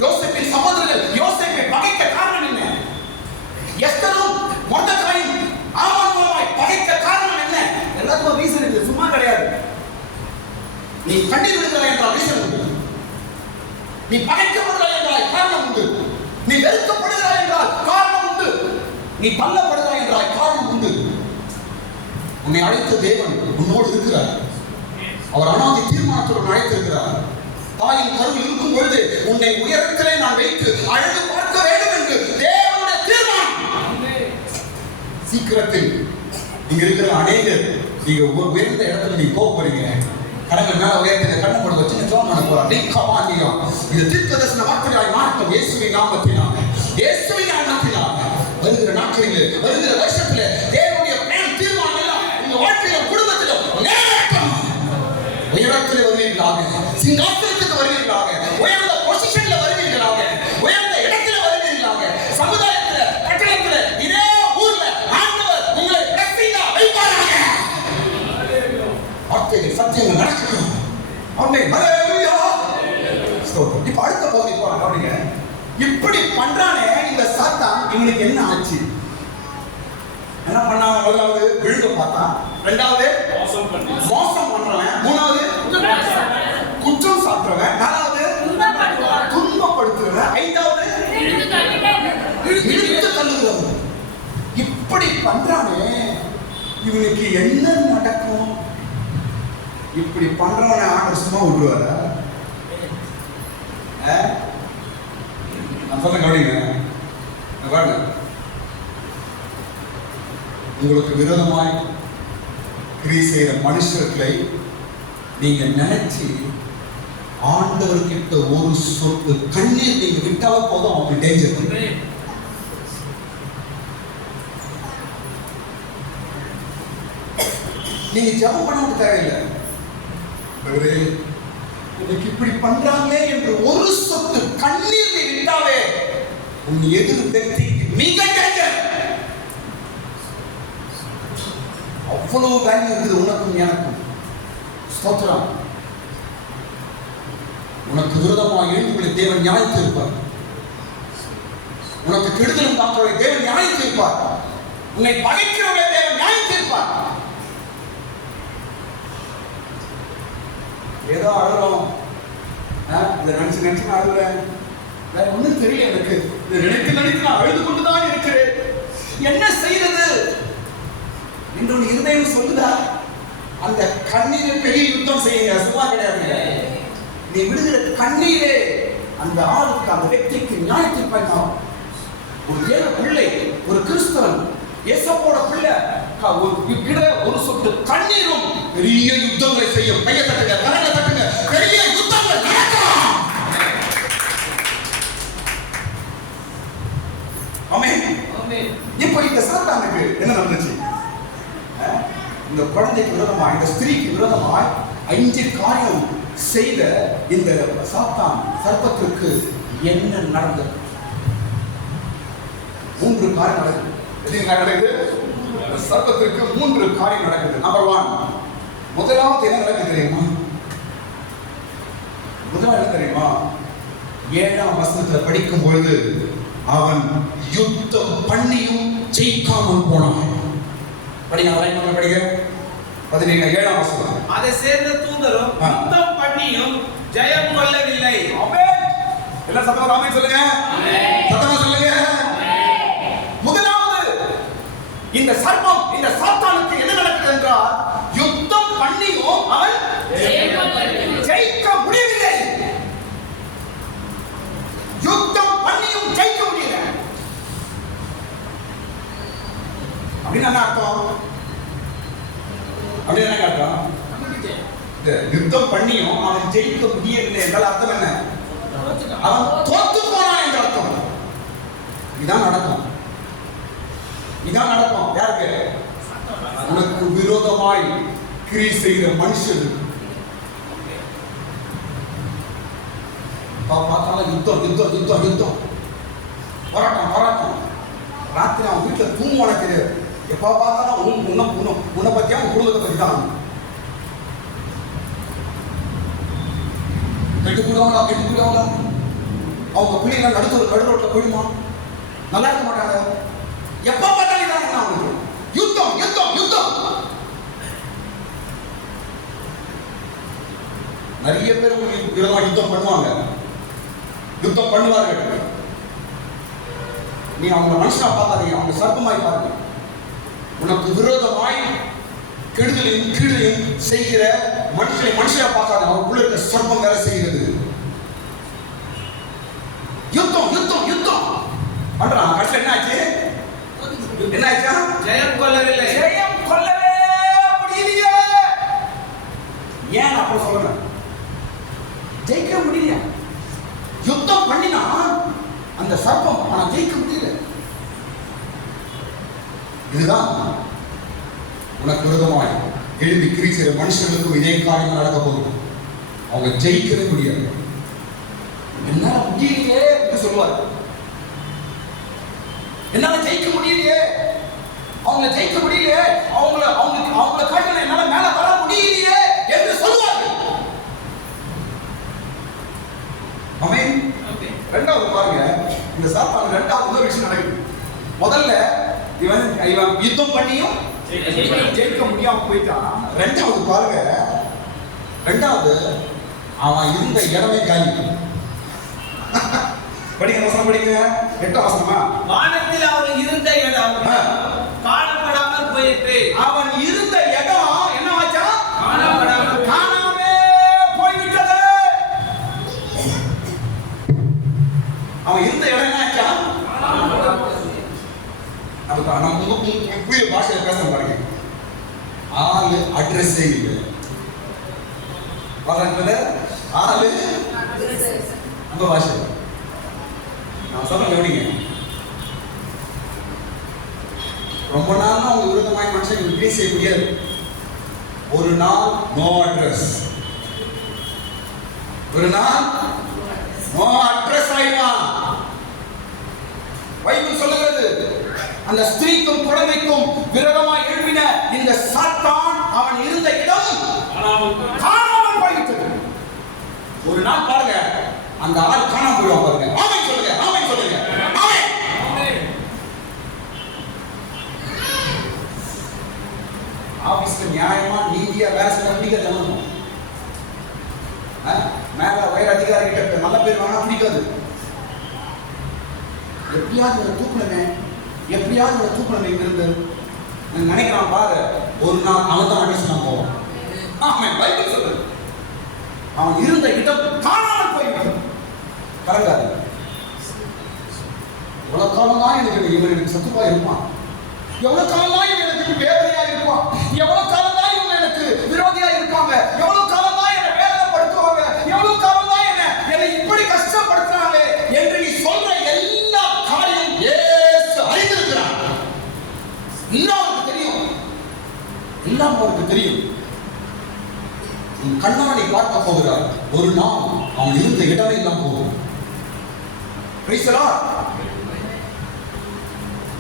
யோசேப்பின் சகோதரர்கள் யோசேப்பை பகைக்க காரணம் என்ன? எஸ்தரும் மொர்தெகாயும் ஆமான் மூலமாய் பகைக்க காரணம் என்ன? எல்லாத்துக்கும் ரீசன் இருக்கு, சும்மா கிடையாது. நீ கண்ணீர் விடுகிறாய் என்றால் ரீசன் உண்டு. நீ பகைக்கப்படுகிறாய் என்றால் காரணம் உண்டு. நீ வெறுக்கப்படுகிறாய் என்றால் காரணம் உண்டு. நீ தள்ளப்படுகிறாய் என்றால் காரணம் உண்டு. உன்னை அழைத்த தேவன் உன்னோடு இருக்கிறார். அவர் அனாதி தீர்மானத்துடன் அழைத்திருக்கிறார். தாயின் கருவில் இருக்கும் பொழுது உன்னை உயரத்திலே நான் வைத்து அழகு பார்க்க வேண்டும் என்று தேவனுடைய தீர்மானம். சீக்கிரத்தில் நீங்க இருக்கிற அநேகர் நீங்க உயர்ந்த இடத்துல நீங்க போக போறீங்க. கடவுள் மேல உயர்ந்த கண்ணப்பட வச்சு ஜெபம் பண்ண போறார். நீக்கவானியா இது தீர்க்கதரிசன வார்த்தையாய் மாற்றம் இயேசுவின் நாமத்தினால, இயேசுவின் நாமத்தினால. வருகிற நாட்களில், வருகிற வருஷத்துல தேவனுடைய பிளான் தீர்மானம் எல்லாம் உங்க வாழ்க்கையில, குடும்பத்தில நேரட்டும். உயரத்தில் வருவீர்களாக, சிங்காசனத்துக்கு வருவீர்களாக, உயர்ந்த பொசிஷன்ல வருவீர்களாக, உயர்ந்த இடத்துல வருவீர்களாக, சமுதாயத்துல, கட்டளத்துல, இதே ஊர்ல ஆண்டவர் உங்களை பிரசித்தா வைப்பாராக. வார்த்தைகள் சத்தியங்கள் நடக்கணும். ஆமென், ஹல்லேலூயா. ஸ்தோத்திரம். இப்ப அடுத்த பகுதி போறாங்க. அப்படிங்க இப்படி பண்றானே இந்த சாத்தான், இவனுக்கு என்ன ஆச்சு? என்ன பண்ணாங்க? முதலாவது விழுங்க பார்த்தான், இரண்டாவது மோசம் பண்றவன், மூணாவது குற்றம் சாட்டுறவன், நாலாவது துன்பப்படுத்துறவன், ஐந்தாவது இழுத்து தள்ளுகிறவன். இப்படி பண்றானே இவனுக்கு என்ன நடக்கும்? இப்படி பண்றவனை ஆண்டவர் சும்மா விடுவாரா? நான் சொல்ல கவனிங்க. பாருங்க, உங்களுக்கு விரோதமாய் கிரியை செய்கிற மனுஷர்களை நீங்க நினைச்சு ஆண்டவர்கிட்ட ஒரு சொட்டு கண்ணீர் நீங்க விட்டாவே போதும், அவங்க டேஞ்சர். நீங்க ஜெபம் பண்ண தேவையில்லை. இன்னைக்கு இப்படி பண்றாங்களே என்று ஒரு சொட்டு கண்ணீர் நீ விட்டாவே உன் எதிர் व्यक्तिக்கு மிக டேஞ்சர். அவ்வளவு வேல்யூ இருக்குது உனக்கும் எனக்கும். ஸ்தோத்திரம். உனக்கு விரோதமாக எழுப்புகளை தேவன் நியாயம் இருப்பார். உனக்கு கெடுதலும் பார்க்கிறவரை தேவன் நியாயம் தீர்ப்பார். உன்னை பகைக்கிறவரை தேவன் நியாயம் தீர்ப்பார். ஏதோ அழுறோம், இதை நினைச்சு நான் அழுகிறேன், வேற ஒன்றும் தெரியல எனக்கு, இதை நினைத்து நான் அழுது கொண்டுதான் இருக்கிறேன், என்ன செய்யறது என்று ஒரு இருதயம் சொல்லுதா? அந்த கண்ணீரை பெரிய யுத்தம் செய்யுங்க, சும்மா கிடையாதுங்க. நீ விடுகிற கண்ணீரே அந்த ஆளுக்கு, அந்த व्यक्तिக்கு நியாயத்தை பண்ணணும். ஒரு தேவ பிள்ளை, ஒரு கிறிஸ்தவன், இயேசுவோட பிள்ளை, ஒரு சொட்டு கண்ணீரும் பெரிய யுத்தங்களை செய்யும். கையை தட்டுங்க, கரங்களை தட்டுங்க, பெரிய யுத்தங்கள் நடக்கும். ஆமென். இப்போ இந்த சாத்தானுக்கு என்ன நடந்துச்சு? இந்த இந்த குழந்தைக்கு விரோதமாய், இந்த ஸ்திரீக்கு விரோதமாய் 5 காரியம் செய்த இந்த சாத்தான் சர்ப்பத்திற்கு என்ன நடந்தது? 3 காரியம் நடக்குது. என்ன நடக்குது? சர்ப்பத்திற்கு 3 காரியம் நடக்குது. நம்பர் 1, முதலாவது என்ன நடக்குது தெரியுமா? முதலாவது என்ன தெரியுமா? 7ஆம் வசனத்துல படிக்கும் பொழுது அவன் யுத்தம் பண்ணியும் ஜெயிக்காமல் போனான். படிங்க, படிங்க 7ஆம் வசனம். அதை சேர்ந்த தூதரும் யுத்தம் பண்ணியும் ஜெயம் கொள்ளவில்லை. ஆமென். எல்லாம் சத்தமா ஆமென் சொல்லுங்க. சத்தமா சொல்லுங்க. முதலாவது இந்த சர்ப்பம், இந்த சாத்தானுக்கு என்ன நடக்குது என்றால், யுத்தம் பண்ணியும் அவன் ஜெயிக்க முடியவில்லை. யுத்தம் பண்ணியும் ஜெயிக்க முடியல. அப்படின்னு என்ன அர்த்தம்? அப்படி என்ன அர்த்தம்? யுத்தம் பண்ணியும் அவன் ஜெயிக்க முடியவில்லை என்றால் அர்த்தம் என்ன? அவன் தோத்து போனான் என்ற அர்த்தம். இதான் நடக்கும். இதான் நடக்கும். யாருக்கு? உனக்கு விரோதமாய் கிரியை செய்கிற மனுஷன். பார்த்தாலும் யுத்தம் யுத்தம் யுத்தம் யுத்தம், போராட்டம் போராட்டம். ராத்திரி அவன் வீட்டில் தூங்குவானே தெரியாது. எப்ப பார்த்தாலும் உன்னை பத்தியா உன் குடும்பத்தை பத்தி தான். கெட்டுக்கூடாங்களா அவங்க பிள்ளைங்க நடுரோட்டில் போயிடுமா? நல்லா இருக்க மாட்டாங்க. எப்ப பார்த்தாலும் இதான் அவங்களுக்கு யுத்தம் யுத்தம் யுத்தம். நிறைய பேர் உங்களுக்கு யுத்தம் பண்ணுவாங்க, யுத்தம் பண்ணுவார்கள். நீ அவங்க மனுஷனா பார்க்காதீங்க, அவங்க சர்ப்பமாய் பாருங்க. உனக்கு விரோதமாய் கெடுதலையும் கீழையும் செய்கிற மனுஷனை பார்க்காத, அவங்களுக்குள்ள இருக்க சர்ப்பம் வேலை செய்கிறது. யுத்தம் யுத்தம் யுத்தம் பண்றான். கடைசியில் என்ன ஆச்சு? என்ன ஆச்சா? ஜெயம் கொள்ளவில்லை. ஜெயம் கொள்ளவே முடியலையே. ஏன் அப்படி சொல்லுங்க? ஜெயிக்க முடியல. யுத்தம் பண்ணினா அந்த சர்ப்பம் ஆனா ஜெயிக்க முடியல. இதுதான் உனக்கு விரோதமாய் எழுதி கிரியை செய்கிற மனுஷர்களுக்கும் இதே காரியம் நடக்க போகுது. அவங்க ஜெயிக்கவே முடியாது. என்னால முடியலையே என்று சொல்லுவார். என்னால ஜெயிக்க முடியலையே, அவங்கள ஜெயிக்க முடியலையே, அவங்கள காட்டில என்னால மேல வர முடியலையே என்று சொல்லுவார்கள். ஆமென். ரெண்டாவது பாருங்க, இந்த சாத்தான் ரெண்டாவது ஒரு விஷயம் நடக்குது. முதல்ல இவன் யுத்தம் பண்ணியும் ஜெயிக்க முடியாம போயிட்டான். ரெண்டாவது பாருங்க, ரெண்டாவது அவன் இருந்த இடமே காலி. படிங்க வசனம், படிங்க 8ஆம் வசனமா. வானத்தில் அவன் இருந்த இடம் காணப்படாமல் போயிட்டு. அவன் இருந்த இடம் என்ன ஆச்சா? காணாமே போய்விட்டது. அவன் இருந்த இடம் என்ன ஆச்சா? அதுக்கு நம்ம புதிய பாஷையில பேச பாருங்க. ஆளு அட்ரஸே இல்லை. ஆளு அந்த பாஷை நான் சொல்ல கவனிங்க. ரொம்ப நாள் அவங்க விருதமாய் மனுஷன் இப்படி செய்ய முடியாது. ஒரு நாள் நோ அட்ரஸ், ஒரு நாள் நோ அட்ரஸ் ஆயிடுவான். பைபிள் சொல்லுகிறது, அந்த ஸ்திரீக்கும் குழந்தைக்கும் விரோதமாய் எழுப்பின இந்த சாத்தான் அவன் இருந்த இடம் காணாமல் போய்விட்டது. ஒரு நாள் பாருங்க, அந்த ஆள் காணாம போயிடுவான் பாருங்க. ஆமென் சொல்லுங்க, ஆமென் சொல்லுங்க, ஆமென். ஆபீஸ்ல நியாயமா நீதியா வேலை செய்ய பிடிக்காது ஜனங்களும். மேல வயர் அதிகாரி கிட்ட நல்ல பேர் வேணா பிடிக்காது. எப்படியாவது தூக்கணுமே, எப்படியாவது தூக்கணும் இங்கிருந்து நினைக்கிறான் பாரு. ஒரு நாள் அவன் தான் அட்ரஸ் நான் போவான். ஆமென். பைபிள் சொல்லுது, அவன் இருந்த இடம் காணாமல் போய்விட்டது. கலங்காது. எவ்வளவு காலம் தான் இவன் எனக்கு சத்துப்பா இருப்பான், எவ்வளவு காலம் தான் இவன் எனக்கு வேதனையா இருப்பான், எவ்வளவு காலம் தான் இவங்க எனக்கு விரோதியா இருப்பாங்க, எவ்வளவு காலம் தான் என்னை வேதனைப்படுத்துவாங்க, எவ்வளவு காலம் தான் என்னை இப்படி கஷ்டப்படுத்துறாங்க என்று நீ சொல்ற எல்லா காரியம் இயேசு அறிந்திருக்கிறார். இன்னும் அவருக்கு தெரியும், எல்லாம் அவருக்கு ஒரு நாள் அவன் இருந்த இடமே எல்லாம் போகும். Praise the Lord.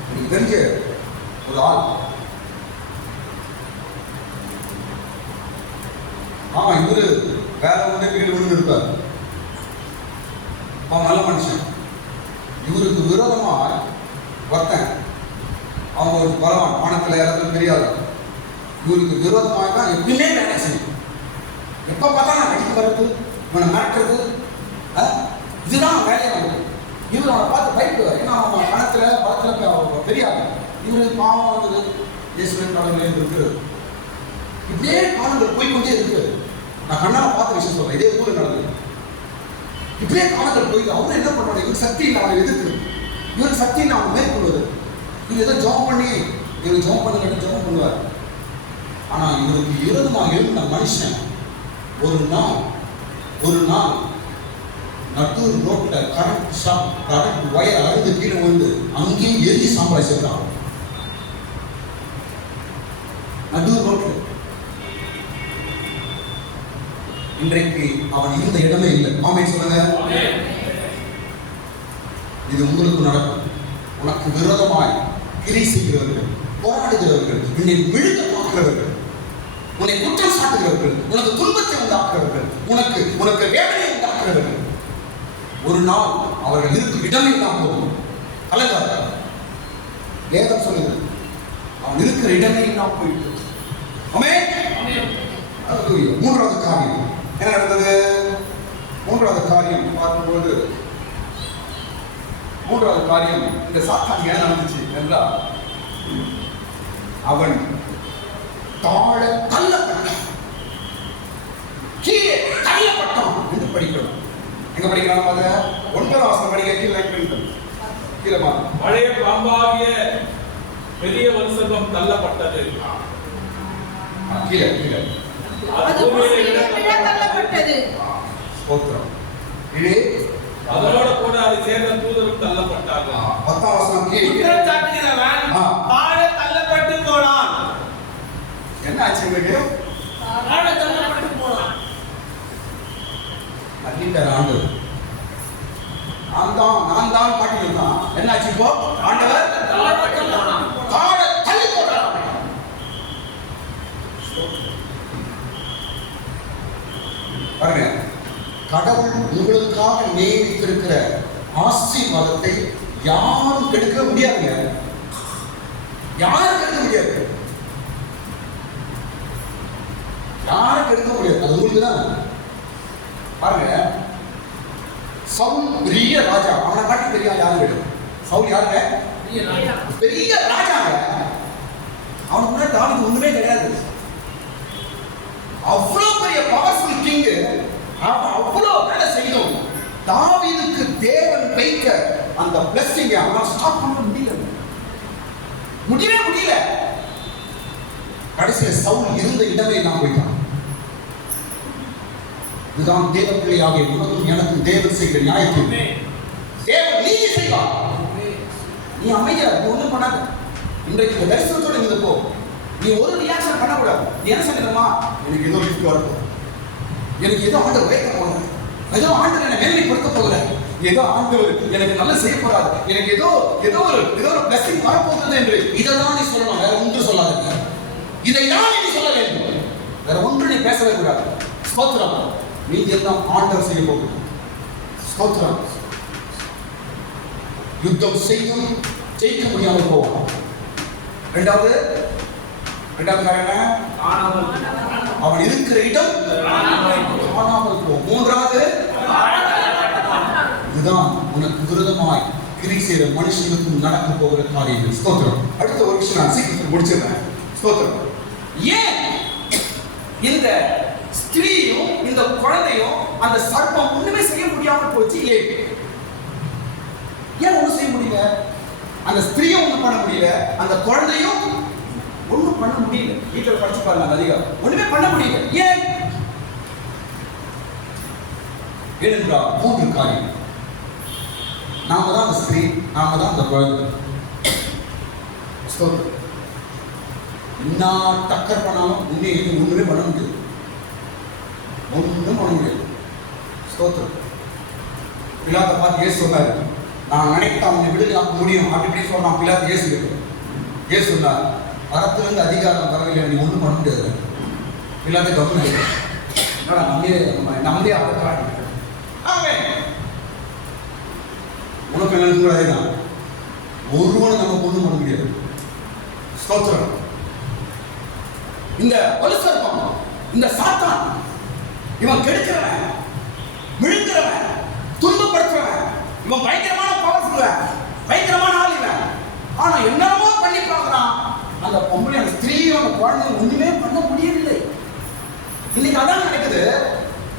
எனக்கு தெரிஞ்ச ஒரு ஆள், ஆமா இவரு வேலை ஒன்று வீடு ஒன்று இருப்பார். அவன் நல்ல மனுஷன். இவருக்கு விரோதமா ஒருத்தன், அவங்க ஒரு பலவான் வானத்தில் எல்லாத்துக்கும் தெரியாது, இவருக்கு விரோதமாக தான் எப்பயுமே வேலை செய்யும். எப்போ பார்த்தா நான் கடிக்க வர்றது, இவனை மிரட்டுறது, இதுதான் வேலையாக. இவர் அவனை பார்த்து பயப்படுவார். ஏன்னா அவன் பணத்தில் தெரியாது. இவரு பாவம் வந்தது இயேசுவின் கடவுளே இருக்கு. இப்படியே காலங்கள் போய்கொண்டே இருக்கு. நான் கண்ணால் பார்த்த விஷயம் சொல்றேன், இதே ஊரில் நடந்தது. இப்படியே காலங்கள் போயிட்டு அவரு என்ன பண்ணுவாங்க, இவருக்கு சக்தி இல்லை அவனை எதிர்த்து, இவருக்கு சக்தி இல்லை அவன் மேற்கொள்வது. இவர் ஏதோ ஜெபம் பண்ணி இவர் ஜெபம் பண்ணுங்க ஜெபம் பண்ணுவார். ஆனா இவருக்கு விரோதமாக இருந்த மனுஷன் ஒரு நாள் நட்டூர் ரோட்ல கரண்ட் வயர் அறுந்து கீழே விழுந்து அங்கேயும் எரிஞ்சு சாம்பலை சேர்த்தான். நட்டூர் ரோட்ல இன்றைக்கு அவன் இருந்த இடமே இல்லை. ஆமென் சொல்லுங்க. இது உங்களுக்கு நடக்கும். உனக்கு விரோதமாய் கிளை செய்கிறவர்கள், போராடுகிறவர்கள், உன்னை விழுங்க பார்க்கிறவர்கள், உன்னை குற்றம் சாட்டுகிறவர்கள், உனக்கு துன்பத்தை உண்டாக்குறவர்கள், உனக்கு வேதனை உண்டாக்குறவர்கள், ஒரு நாள் அவர்கள் இருக்கும் இடமே தான் போகும். அழகாக வேதம் சொல்லுது, அவன் இருக்கிற இடமே தான் போயிட்டு. ஆமென். மூன்றாவது காரியம் என்ன நடந்தது? மூன்றாவது காரியம் பார்க்கும்போது, மூன்றாவது காரியம் இந்த சாத்தான் என்ன நடந்துச்சு என்றால், அவன் தாழ தள்ளப்பட்டான், கீழே தள்ளப்பட்டான் என்று படிக்கணும். எங்க படிக்கிறான் பாருங்க, 9ஆம் வசனம் படிக்க கீழே கீழே பழைய பாம்பாகிய பெரிய வம்சம் தள்ளப்பட்டது. கீழே கீழே அது பூமியிலே தள்ளப்பட்டது. ஸ்தோத்திரம். இது அதோட கூட அதை சேர்ந்த தூதரும் தள்ளப்பட்டார்கள். 10ஆம் வசனம் கீழே குற்றம் சாட்டுகிறவன் தாழ தள்ளப்பட்டு போனான். என்ன ஆச்சு உங்களுக்கு? தாழ தள்ளப்பட்டு போனான். அன்னிட்டர் ஆண்டு நான் தான் பாட்டிருந்தான். என்ன ஆச்சு இப்போ? ஆண்டவர் தாழ தள்ளி போட்டார். பாருங்க, கடவுள் உங்களுக்காக நியமித்திருக்கிற ஆசீர்வாதத்தை யாரும் கெடுக்க முடியாதுங்க. யாரும் கெடுக்க முடியாது. யாரும் கெடுக்க முடியாது. அது உங்களுக்கு தான். பாருங்க, சவுல் பெரிய ராஜா. அவனை காட்டி பெரிய யாரும் கிடையாது. சவுல் யாருங்க? பெரிய ராஜாங்க. அவனுக்கு முன்னாடி தாவீது ஒண்ணுமே கிடையாது. அவ்வளவு பெரிய பவர்ஃபுல் கிங். அவன் அவ்வளவு வேலை செய்யும். தாவீதுக்கு தேவன் வைக்க அந்த பிளஸிங்க அவன் ஸ்டாப் பண்ண முடியவே முடியல. கடைசியில் சவுல் இருந்த இடமே நான் போயிட்டான். இதுதான் தேவ பிள்ளையாகிய உனக்கும் எனக்கும் தேவன் செய்கிற நியாயத்தில் தேவன் நீதி செய்வார். நீ அமைதியா ஒண்ணும் பண்ணாத. இன்றைக்கு இந்த தரிசனத்தோட இருந்து போ. நீ ஒரு ரியாக்ஷன் பண்ணக்கூடாது. நீ என்ன சொல்லுமா, எனக்கு ஏதோ லிஃப்ட் வரப்போகுது, எனக்கு ஏதோ ஆண்டவர் உயர்த்த போகிறார், ஏதோ ஆண்டவர் என்னை மேன்மைப்படுத்த போகிறார், ஏதோ ஆண்டவர் எனக்கு நல்ல செய்ய போறாரு, எனக்கு ஏதோ ஒரு பிளஸிங் வரப்போகிறது என்று இதைதான் நீ சொல்லணும். வேற ஒன்று சொல்லாதீங்க. இதை தான் நீ சொல்ல வேண்டும். வேற ஒன்று நீ பேசவே கூடாது. ஸ்தோத்திரம். மீதி எல்லாம் ஆண்டவர் செய்ய போகிறது. ஸ்தோத்திரம். யுத்தம் செய்யும் ஜெயிக்க முடியாமல் போவான். இரண்டாவது காரணம் அவன் இருக்கிற இடம் காணாமல் போகும். மூன்றாவது, இதுதான் உனக்கு விரோதமாய் கிரியை செய்கிற மனுஷனுக்கும் நடக்க போகிற காரியங்கள். ஸ்தோத்திரம். அடுத்த ஒரு விஷயம் நான் சீக்கிரம் முடிச்சிருந்தேன். ஸ்தோத்திரம். ஏன் இந்த ஸ்திரீயும் இந்த குழந்தையும் அந்த சர்ப்பம் ஒண்ணுமே செய்ய முடியாமல் போச்சு? ஏன் ஒண்ணும் செய்ய முடியல? அந்த ஸ்திரீயும் ஒண்ணும் பண்ண முடியல, அந்த குழந்தையும் ஒண்ணும் பண்ண முடியல. வீட்டில் படிச்சு பாருங்க, அதிகம் ஒண்ணுமே பண்ண முடியல. ஏன்? ஏனென்றால் 3 காரியம். நாம தான் அந்த ஸ்திரீ, நாம தான் அந்த குழந்தை. என்ன டக்கர் பண்ணாலும் ஒண்ணுமே பண்ண முடியாது. ஒன்றும் பண்ண முடியாது. ஸ்தோத்திரம். பிலாத்தை பார்த்து இயேசு சொன்னாரு, நான் நினைத்தா உன்னை விடுதலாக்க முடியும் அப்படி இப்படி சொன்னான் பிலாத்து இயேசு கிட்ட. இயேசு சொன்னார், வரத்திலிருந்து அதிகாரம் வரவில்லை, நீ ஒன்றும் பண்ண முடியாது. பிலாத்து கவனம் என்னடா நம்மளே அகற்றாடி உனக்கு என்ன அதேதான். ஒருவனை நமக்கு ஒன்றும் பண்ண முடியாது. ஸ்தோத்திரம். இந்த வலுசர்ப்பம், இந்த சாத்தான், இவன் கெடுக்கிறவன், விழுக்கிறவன், துன்பப்படுத்துறவன், இவன் பயங்கரமான பவர்ஃபுல்லவன், பயங்கரமான ஆள் இவன். ஆனா என்னமோ பண்ணி பார்க்கறான். அந்த பொம்பளை, அந்த ஸ்திரீயும் அந்த குழந்தை ஒண்ணுமே பண்ண முடியவில்லை. இன்னைக்கு அதான் நடக்குது.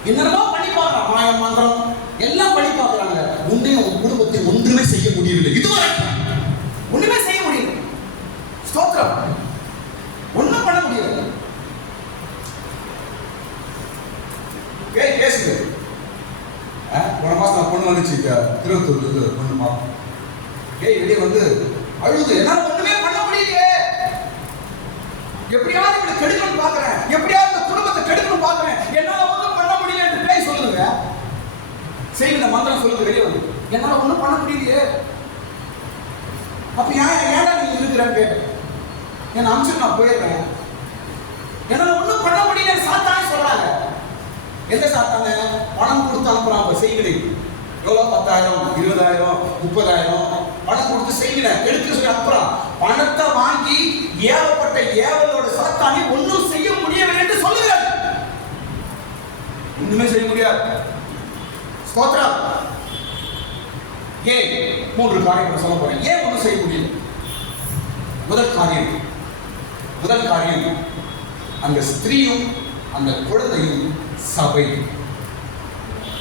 என்னென்னமோ பண்ணி பார்க்கறான், மாயம் மந்திரம் எல்லாம் பண்ணி பார்க்கறாங்க. உன்னையும் உன் குடும்பத்தை ஒன்றுமே செய்ய முடியவில்லை. இதுவரை ஒண்ணுமே செய்ய முடியல. ஸ்தோத்திரம். ஒண்ணும் பண்ண முடியல. பேசுது. போன மாசம் பொண்ணு வந்துச்சு, திருவத்தூர் பொண்ணு பார்ப்போம். வெளியே வந்து அழுது, என்னால ஒண்ணுமே பண்ண முடியலையே, எப்படியாவது இவளை கெடுக்கணும் பாக்குறேன், எப்படியாவது இந்த குடும்பத்தை கெடுக்கணும் பாக்குறேன், என்னால ஒண்ணும் பண்ண முடியல என்று பேய் சொல்லுங்க. செய்கிற மந்திரம் சொல்லுங்க வெளியே வந்து, என்னால ஒண்ணும் பண்ண முடியலையே. அப்ப ஏன்டா நீங்க இருக்கிறேன்னு கேட்டேன். என்ன அம்சம் நான் போயிடுறேன், என்னால ஒண்ணும் பண்ண முடியல சாத்தானே சொல்றாங்க. எந்த சாத்தாங்க? பணம் கொடுத்து அனுப்புறான் செய்வினை. எவ்வளோ? 10,000, 20,000, 30,000 பணம் கொடுத்து செய்வினை எடுக்க சொல்லி அனுப்புறான். பணத்தை வாங்கி ஏவப்பட்ட ஏவலோட சாத்தானே ஒன்றும் செய்ய முடியவில்லை என்று சொல்லுகிறார். ஒண்ணுமே செய்ய முடியாது. ஸ்தோத்திரம். ஏன் 3 காரியங்களை சொல்ல போறேன். ஏன் ஒன்றும் செய்ய முடியல? முதல் காரியம் அந்த ஸ்திரீயும் அந்த குழந்தையும் சபை.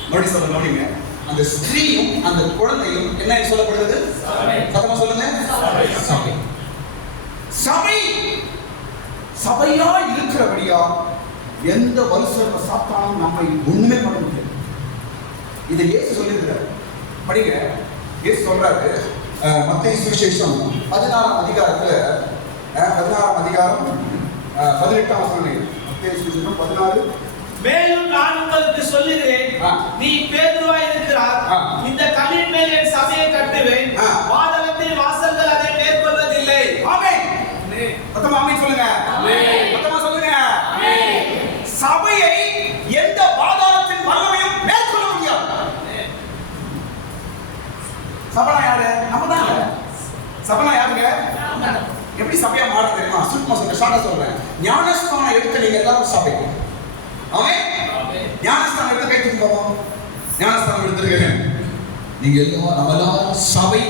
மறுபடியும் சொல்ல கவனிங்க. அந்த ஸ்திரீயும் அந்த குழந்தையும் என்ன சொல்லப்படுகிறது? சத்தமா சொல்லுங்க. சபை. சபை சபையா இருக்கிறபடியா எந்த வலுசர்ப்ப சாத்தானும் நம்மை ஒண்ணுமே பண்ண முடியாது. இதை இயேசு சொல்லியிருக்கிறார். படிங்க. இயேசு சொல்றாரு, மத்தேயு சுவிசேஷம் 16ஆம் அதிகாரத்துல 16ஆம் அதிகாரம் 18ஆம் வசனம். மத்தேயு சுவிசேஷம் 16. மேலும் நான் உங்களுக்கு சொல்லுகிறேன், நீ பேதுருவாய் இருக்கிறார், இந்த கல்லின் மேல் என் சபையை கட்டுவேன், பாதாளத்தின் வாசல்கள் அதை மேற்கொள்வதில்லை. ஆமென். மொத்தமா ஆமென் சொல்லுங்க. ஆமென். மொத்தமா சொல்லுங்க. ஆமென். சபையை எந்த பாதாளத்தின் வல்லமையும் மேற்கொள்ள முடியாது. சபைனா யாரு? நம்மதாங்க. சபைனா யாருங்க? எப்படி சபையா மாற தெரியுமா? சுத்தமா சொல்றேன், ஷார்ட்டா சொல்றேன். ஞானஸ்தானம் எடுத்து நீங்க எல்லாரும் சபை. ஆமென். ஞானஸ்தானம் எடுத்து கை தூக்கி போவோம். ஞானஸ்தானம் எடுத்துருக்கேன். நீங்க எல்லாரும் நம்ம எல்லாரும் சபை.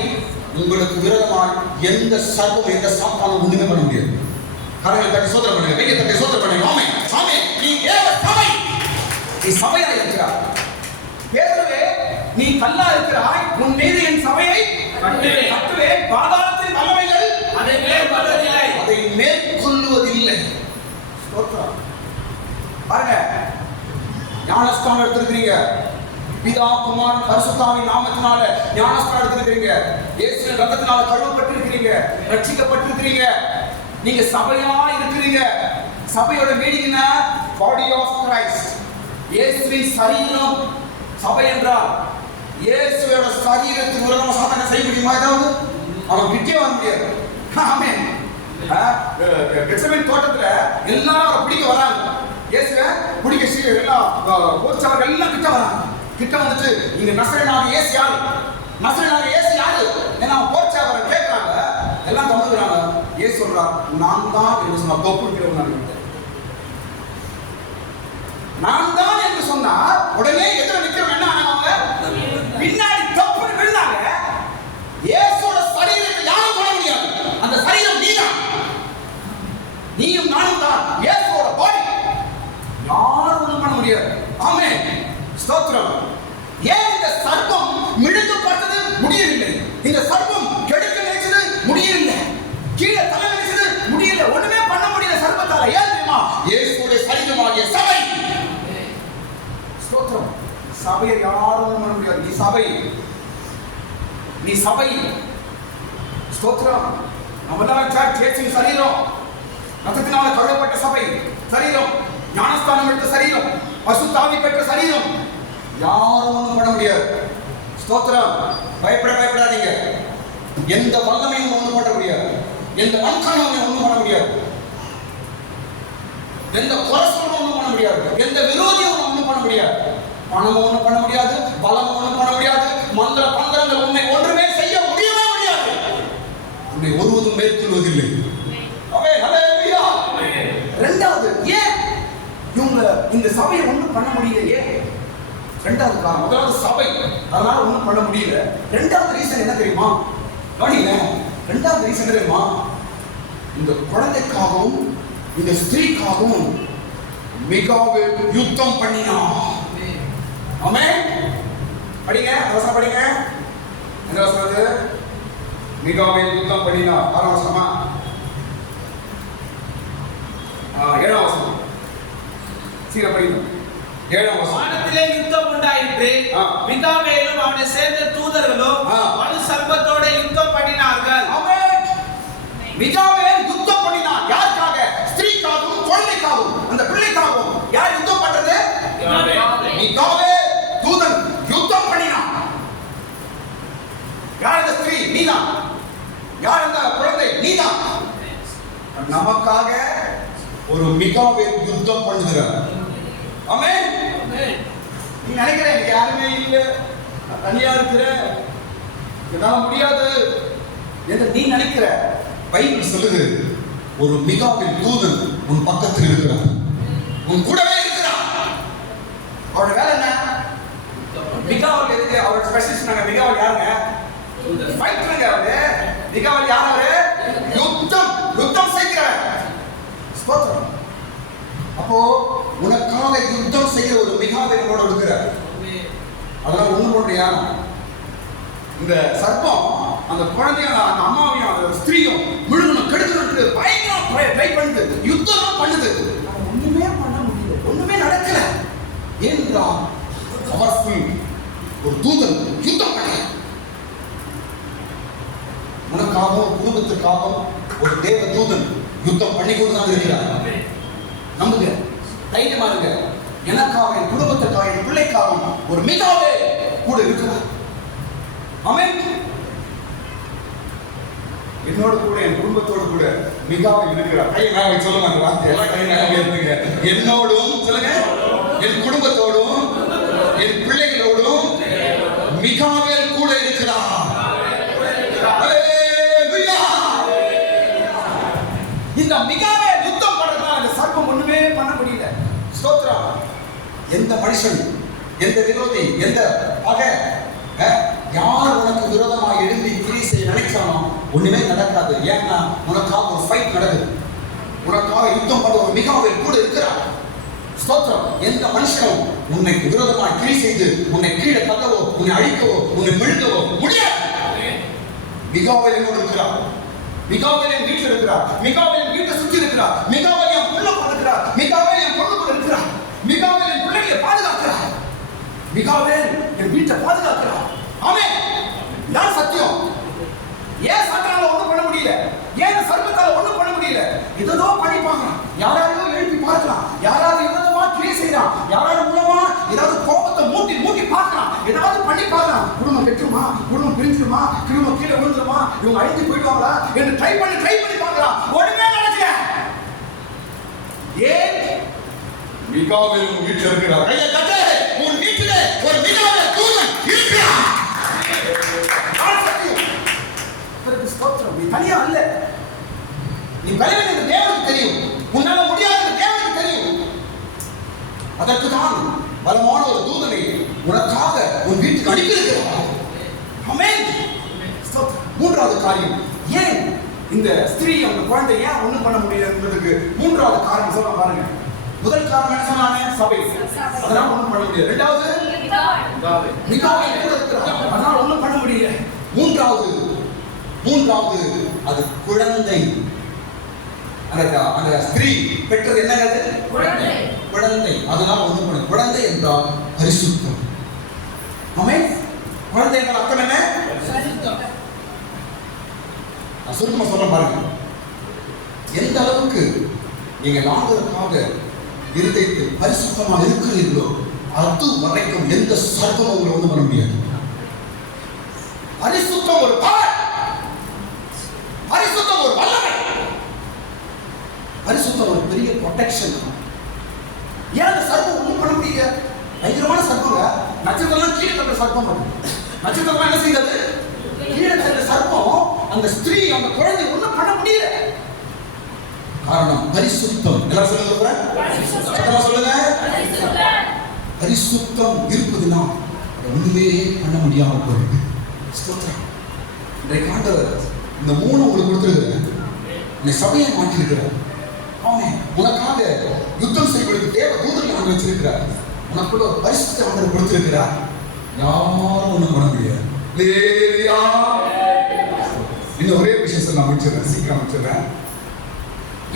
உங்களுக்கு விரோதமாய் எந்த சர்வம் எந்த சாத்தானும் ஒண்ணுமே பண்ண முடியாது. கரங்களை தட்டி சோதனை பண்ணுங்க, கையை தட்டி சோதனை பண்ணுங்க. ஆமென். ஆமென். நீ ஏவ சபை, நீ சபையா இருக்கிறாய். பேதுருவே, நீ கல்லா இருக்கிறாய், உன் மீது என் சபையை கட்டுவேன், பாதாளத்தின் வல்லமைகள் அதை மேற்கொள்வதில்லை. ஸ்தோத்திரம். பாருங்க, ஞானஸ்தானம் எடுத்திருக்கிறீங்க. பிதா குமார் பரிசுத்தாவின் நாமத்தினால ஞானஸ்தானம் எடுத்திருக்கிறீங்க. இயேசுவின் ரத்தத்தினால கழுவப்பட்டிருக்கிறீங்க, ரட்சிக்கப்பட்டிருக்கிறீங்க. நீங்க சபையா இருக்கிறீங்க. சபையோட மீனிங் என்ன? Body of Christ. இயேசுவின் சரீரம் சபை என்றால் இயேசுவோட சரீரத்துக்கு விரோதமா சாத்தான செய்ய முடியுமா? ஏதாவது அவன் கிட்டே வர முடியாது. ஆமென். கெத்செமனே தோட்டத்துல எல்லாரும் அவரை பிடிக்க வராங்க. இயேசுவை பிடிக்க எல்லாம் போலீஸ்காரர்கள் எல்லாம் கிட்ட வராங்க. கிட்ட வந்துட்டு, இங்க நசரேயனாகிய இயேசு யாரு? நசரேயனாகிய இயேசு யாரு? ஏன்னா போலீஸ்காரரை கேட்கறாங்க. எல்லாம் தந்துறாங்க. இயேசு சொல்றார், நான் தான் என்று சொன்ன கோப்புக்கிறவன். நான் தான் என்று சொன்னார். உடனே எதிர நிக்கிறவங்க என்ன ஆனாங்க? பின்னாடி தப்புன்னு விழுந்தாங்க. இயேசுவோட சரீரத்தை யாரும் தொட முடியாது. அந்த சரீரம் நீதான், நீயும் நானும் தான். இயேசுவோட பாடி யாரும் ஒண்ணும் பண்ண முடியாது. ஆமென். ஸ்தோத்திரம். ஏன் இந்த சர்ப்பம் மிழுங்கப்பட்டது? முடியவில்லை. இந்த சர்ப்பம் கெடுக்க நினைச்சது? முடியவில்லை. கீழே தலை நினைச்சது? முடியல. ஒண்ணுமே பண்ண முடியல சர்ப்பத்தால. ஏன் தெரியுமா? இயேசுவோட சரீரமாகிய சபை. ஸ்தோத்திரம். சபையை யாரும் பண்ண முடியாது. நீ சபை, நீ சபை. ஸ்தோத்திரம். நம்மதான் சர்ச்சின் சரீரம், ரத்தத்தினால கழுவப்பட்ட சபை சரீரம், ஞானஸ்தானம் எடுத்த சரீரம், பரிசுத்த ஆவி பெற்ற சரீரம். யாரும் ஒண்ணும் பண்ண முடியாது. ஸ்தோத்திரம். பயப்படாதீங்க. எந்த வல்லமையும் ஒண்ணும் பண்ண முடியாது. எந்த மண்காணவனையும் ஒண்ணும் பண்ண முடியாது. எந்த குறைசலும் ஒண்ணும் பண்ண முடியாது. எந்த விரோதியும் ஒண்ணும் பண்ண முடியாது. பணமும் ஒண்ணும் பண்ண முடியாது. பலமும் ஒண்ணும் பண்ண முடியாது. மந்திர பந்திரங்கள் உண்மை ஒன்றுமே செய்ய முடியவே முடியாது. உன்னை ஒருவதும் மேற்கொள்வதில்லை. இரண்டாவது, ஏன் இவங்க இந்த சபையை ஒண்ணும் பண்ண முடியலையே? இரண்டாவது காரணம். முதலாவது சபை, அதனால ஒண்ணும் பண்ண முடியல. இரண்டாவது ரீசன் என்ன தெரியுமா? கவனிங்க. இரண்டாவது ரீசன் தெரியுமா? இந்த குழந்தைக்காகவும் இந்த ஸ்திரீக்காகவும் மிகாவேல் யுத்தம் பண்ணினான். ஆமென். படிங்க, வசனம் படிங்க. என்ன வசனம்? மிகாவேல் யுத்தம் பண்ணினான். 6ஆம் வசனமா? 7ஆம் வசனம். சீக்கிரம் படிங்க. 7ஆம் வசனம். வானத்திலே யுத்தம் உண்டாயிற்று. மிகாவேலும் அவனை சேர்ந்த தூதர்களும் வலு சர்ப்பத்தோட யுத்தம் பண்ணினார்கள். ஆமென். மிகாவேல் யுத்தம் பண்ணினான். யாருக்காக? ஸ்திரீக்காகவும் குழந்தைக்காகவும் அந்த பிள்ளைக்காகவும். யார் யுத்தம் பண்றது? மிகாவேல் தூதன் யுத்தம் பண்ணினான். யார் அந்த ஸ்திரீ? நீதான். யார் அந்த குழந்தை? நீதான். நமக்காக ஒரு மிகாவேல் யுத்தம் பண்ணுகிறார். ஆமென். நீ நினைக்கிறேன் எனக்கு யாருமே இல்லை, தனியா இருக்கிறேன், என்னால முடியாது என்று நீ நினைக்கிற. பைபிள் சொல்லுது, ஒரு மிகாவேல் தூதன் உன் பக்கத்தில் இருக்கிறார், உன் கூடவே இருக்கிறார். அவரோட வேலை என்ன? மிகாவேல் எதுக்கு? அவரோட ஸ்பெஷலிஸ்ட் நாங்க. மிகாவேல் யாருங்க? ஃபைட்டருங்க அவரு. மிகாவேல் யார்? அவரு யுத்தம் செய்கிறவர். ஸ்தோத்திரம். அப்போ உனக்காக யுத்தம் செய்கிற ஒரு மிகாவேலோட இருக்கிறார். அதெல்லாம் ஒண்ணு போடுறியா? இந்த சர்ப்பம் அந்த குழந்தையும் அந்த அம்மாவையும் அந்த ஸ்திரீயும் முழுவதும் கெடுக்கிறதுக்கு பயங்கரமா ட்ரை பண்ணுது, யுத்தம் பண்ணுது. ஒண்ணுமே பண்ண முடியல, ஒண்ணுமே நடக்கல. ஏனென்றால் பவர்ஃபுல் ஒரு தூதன் யுத்தம் பண்ண. உனக்காகவும் குடும்பத்திற்காகவும் ஒரு தேவ தூதன் யுத்தம் பண்ணி கொண்டு தான் இருக்கிறார். நம்புங்க, தைரியமா இருங்க. எனக்காக, என் குடும்பத்திற்காக, என் பிள்ளைக்காகவும் ஒரு மிகாவே கூட இருக்கிறார். ஆமென். என்னோட கூட, என் குடும்பத்தோடு கூட மிகாவே இருக்கிறார். கை மேல சொல்லுங்க அந்த வார்த்தை. எல்லாம் கை மேல இருக்குங்க. என்னோடும் சொல்லுங்க, என் குடும்பத்தோடும் என் பிள்ளைகளோடும் மிகாவேல் கூட இருக்கிறார். இந்த மிகாவேல் யுத்தம் பண்றதுனால இந்த சர்ப்பம் ஒண்ணுமே பண்ண முடியல. ஸ்தோத்திரம். எந்த மனுஷன், எந்த விரோதி, எந்த பகை, யார் உனக்கு விரோதமாக எழுதி கிரி செய்ய நினைச்சானோ ஒண்ணுமே நடக்காது. ஏன்னா உனக்காக ஒரு ஃபைட் நடக்குது. உனக்காக யுத்தம் பண்ண ஒரு மிகாவேல் கூட இருக்கிறார். ஸ்தோத்திரம். எந்த மனுஷனும் உன்னை விரோதமாக கிரி செய்து உன்னை கீழே தள்ளவோ, உன்னை அழிக்கவோ, உன்னை விழுங்கவோ முடியாது. மிகாவேல் என்னோடு இருக்கிறார். மிகாவேல் என் வீட்டில் இருக்கிறார். மிகாவேல் என் வீட்டை சுற்றி இருக்கிறார். மிகாவேல் என் பிள்ளை இருக்கிறார். மிகாவேல் என் பொண்ணு இருக்கிறார். மிகாவேல் என் பிள்ளைகளை பாதுகாக்கிறார். மிகாவேல் என் வீட்டை பாதுகாக்கிறார். ஆமென். யார் சத்தியம்? ஏன் சத்தால ஒண்ணும் பண்ண முடியல? ஏன் சர்ப்பத்தால ஒண்ணும் பண்ண முடியல? ஏதோ பண்ணிப்பாங்க. யாராவது எழுப்பி பார்க்கலாம், யாராவது ஏதோ கிரியை செய்யலாம், யாராவது மூலமா ஏதாவது கோபத்தை மூட்டி பார்க்கலாம், ஏதாவது பண்ணி பார்க்கலாம். குடும்பம் கெட்டுமா, குடும்பம் பிரிஞ்சிருமா, குடும்பம் கீழே விழுந்துருமா, இவங்க அழிஞ்சு போயிடுவாங்களா என்று ட்ரை பண்ணி பார்க்கலாம். ஒண்ணுமே நடக்கல. ஏன்? மிகாவேல் உன் வீட்டில் இருக்கிறார். கையை தட்டு. உன் வீட்டிலே ஒரு மிகாவேல் தூதன் இருக்கிறார். ஸ்தோத்திரம். நீ தனியா அல்ல. நீ பலவீனம் தேவனுக்கு தெரியும். உன்னால முடியாத தேவனுக்கு தெரியும். அதற்கு தான் பலமான ஒரு தூதனை உனக்காக உன் வீட்டுக்கு அனுப்பியிருக்கிறார். ஆமென். ஸ்தோத்திரம். மூன்றாவது காரியம், ஏன் இந்த ஸ்திரீ அந்த குழந்தை ஏன் ஒண்ணும் பண்ண முடியல என்பதற்கு மூன்றாவது காரணம் சொல்ல பாருங்க. முதல் காரணம் என்ன சொன்னானே? சபை. அதனால ஒண்ணும் பண்ண முடியல. இரண்டாவது மிகாவேல் கூட இருக்கிறார். அதனால ஒண்ணும் பண்ண முடியல. மூன்றாவது அது குழந்தை. அந்த ஸ்திரீ பெற்றது என்னது? குழந்தை. அதனால ஒண்ணு பண்ண. குழந்தை என்றால் பரிசுத்தம். ஆமென். குழந்தை என்றால் அர்த்தம் என்ன? சுருக்கமா சொல்ல பாருங்க. எந்த அளவுக்கு நீங்கள் ஆண்டவருக்காக இருதயத்தில் பரிசுத்தமாக இருக்கிறீர்களோ அது வரைக்கும் எந்த சர்வமும் உங்களை ஒண்ணும் பண்ண முடியாது. பரிசுத்தம் ஒரு பவர், பரிசுத்தம் ஒரு வல்லமை, பரிசுத்தம் ஒரு பெரிய ப்ரொடெக்ஷன். ஏன் அந்த சர்வம் ஒண்ணும் பண்ண முடியல? பயங்கரமான சர்வங்க. நட்சத்திரம் கீழே தட்ட சர்வம் பண்ணுது. நட்சத்திரம் என்ன செய்தது? கீழே தட்ட சர்வம் அந்த ஸ்திரீ அந்த குழந்தை ஒண்ணும் பண்ண முடியல. காரணம் பரிசுத்தம். எல்லாம் சொல்லுங்க, சத்தமா சொல்லுங்க. பரிசுத்தம் இருப்பதுனா ஒண்ணுமே பண்ண முடியாம போயிருக்கு. இன்றைக்கு ஆண்டவர் இந்த 3 உங்களுக்கு கொடுத்திருக்கிறார். இந்த சபையை மாற்றிருக்கிறார். அவன் உனக்காக யுத்தம் செய்வதற்கு தேவ தூதர்களை ஆண்டு வச்சிருக்கிறார். உனக்குள்ள ஒரு பரிசுத்த ஆண்டவர் கொடுத்திருக்கிறார். யாரும் ஒண்ணும் பண்ண முடியாது. இன்னும் ஒரே விஷயம் நான் முடிச்சிடுறேன், சீக்கிரம் முடிச்சிடுறேன்.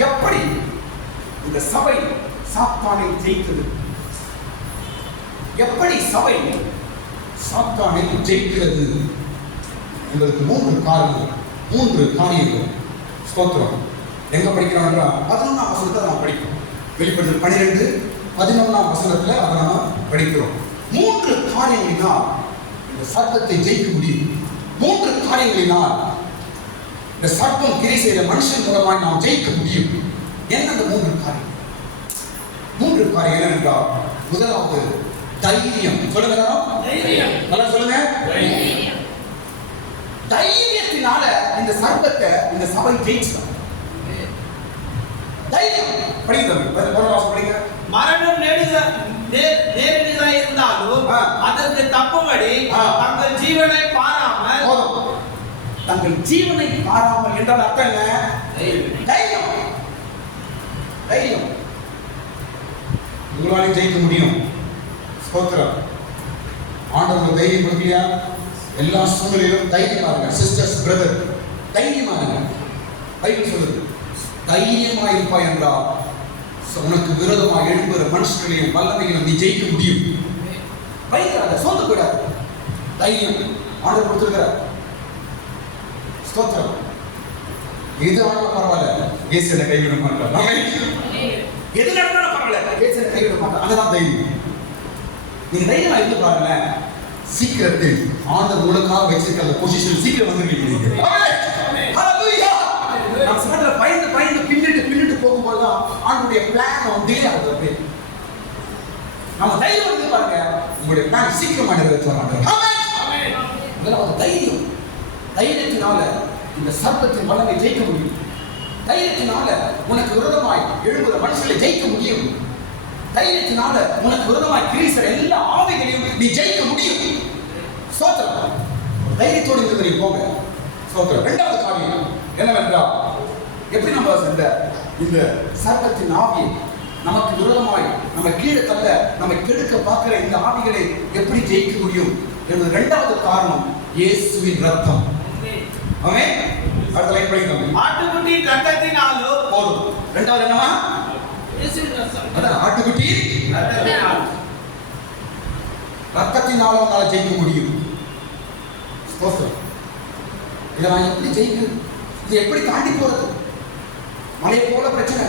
எப்படி இந்த சபை சாத்தானை ஜெயித்தது? எப்படி சபை சாத்தானை ஜெயிக்கிறது என்பதற்கு 3 காரணங்கள், 3 காரியங்கள். ஸ்தோத்திரம். எங்க படிக்கிறாங்க? 11ஆம் வசனத்தை நாம் படிக்கிறோம். வெளிப்படுத்தல் 12 11ஆம் வசனத்துல அதை நாம் படிக்கிறோம். 3 காரியங்களினால் இந்த சர்ப்பத்தை ஜெயிக்க முடியும். 3 காரியங்களினால் இந்த சர்ப்பம் கிரை செய்த மனுஷன் மூலமாக நாம் ஜெயிக்க முடியும். என்ன அந்த 3 காரியம்? 3 காரியம் என்னென்றால், முதலாவது தைரியம். சொல்லுங்க, நல்லா சொல்லுங்க. தைரியத்தினால இந்த சர்ப்பத்தை இந்த சபை ஜெயிச்சலாம். தைரியம். படிங்க, படிங்க. மரணம் நேரடியாக இருந்தாலும் அதற்கு தப்பும்படி தங்கள் ஜீவனை பாராமல், தங்கள் ஜீவனை பாராமல் என்றால் அர்த்தம் என்ன? தைரியம். தைரியம். உங்களால் ஜெயிக்க முடியும். ஸ்தோத்திரம். ஆண்டவர் தைரியம் கொடுக்கலையா? எல்லா சூழ்நிலையிலும் தைரியமா இருங்க. சிஸ்டர்ஸ், பிரதர், தைரியமா இருங்க. பைபிள் சொல்லுது, தைரியமா இருப்பாய் என்றால் உனக்கு விரோதமாக எழும்புகிற மனுஷர்களையும் வல்லமைகளையும் நீ ஜெயிக்க முடியும். பயங்கராத, சோர்ந்து போயிடாது. தைரியம் ஆண்டவர் கொடுத்திருக்கிறார். ஸ்தோத்திரம். எது ஆனாலும் பரவாயில்ல, இயேசுவை கைவிட மாட்டார். எது நடந்தாலும் பரவாயில்ல, இயேசுவை கைவிட மாட்டார். அதுதான் தைரியம். நீங்க தைரியமா இருந்து பாருங்க, சீக்கிரத்தில் ஆண்டவர் உங்களுக்காக வச்சிருக்கிற பொசிஷன் சீக்கிரம் வந்துருவீங்க. நம்ம சில பயந்து பயந்து பின்னிட்டு போகும்போதுதான் ஆண்டுடைய பிளான் டிலே ஆகுது. நம்ம தைரியம் இருந்து பாருங்க, உங்களுடைய பிளான் சீக்கிரமா நிறைவேற்றுவாங்க. தைரியம். தைரியத்தினால இந்த சர்ப்பத்தின் வல்லமை ஜெயிக்க முடியும். தைரியத்தினால உனக்கு விரோதமாய் எழும்புகிற மனுஷங்களை ஜெயிக்க முடியும். தைரியத்தினால உனக்கு விரோதமாய் கிரீசர் எல்லா ஆவிகளையும் நீ ஜெயிக்க முடியும். ஸ்தோத்திரம். தைரியத்தோடு இருந்து நீ போங்க. ஸ்தோத்திரம். 2வது காரியம் என்னவென்றால், எப்படி நம்ம இந்த சர்ப்பத்தின் ஆவியை நமக்கு விரோதமாய் நம்ம கீழே தள்ள நம்ம கெடுக்க பார்க்கிற இந்த ஆவிகளை எப்படி ஜெயிக்க முடியும் என்பது 2வது காரணம், இயேசுவின் ரத்தம். ஆமென். அடுத்த லைன் படிங்க. ஆட்டுக்குட்டியின் ரத்தத்தினாலோ போதும். 2வது என்னமா? இயேசுவின் ரத்தம். அதான் ஆட்டுக்குட்டி ரத்தத்தினால உன்னால ஜெயிக்க முடியும். ஸ்தோத்திரம். இதை நான் எப்படி ஜெயிக்கிறது? இது எப்படி தாண்டி போறது? மலை போல பிரச்சனை,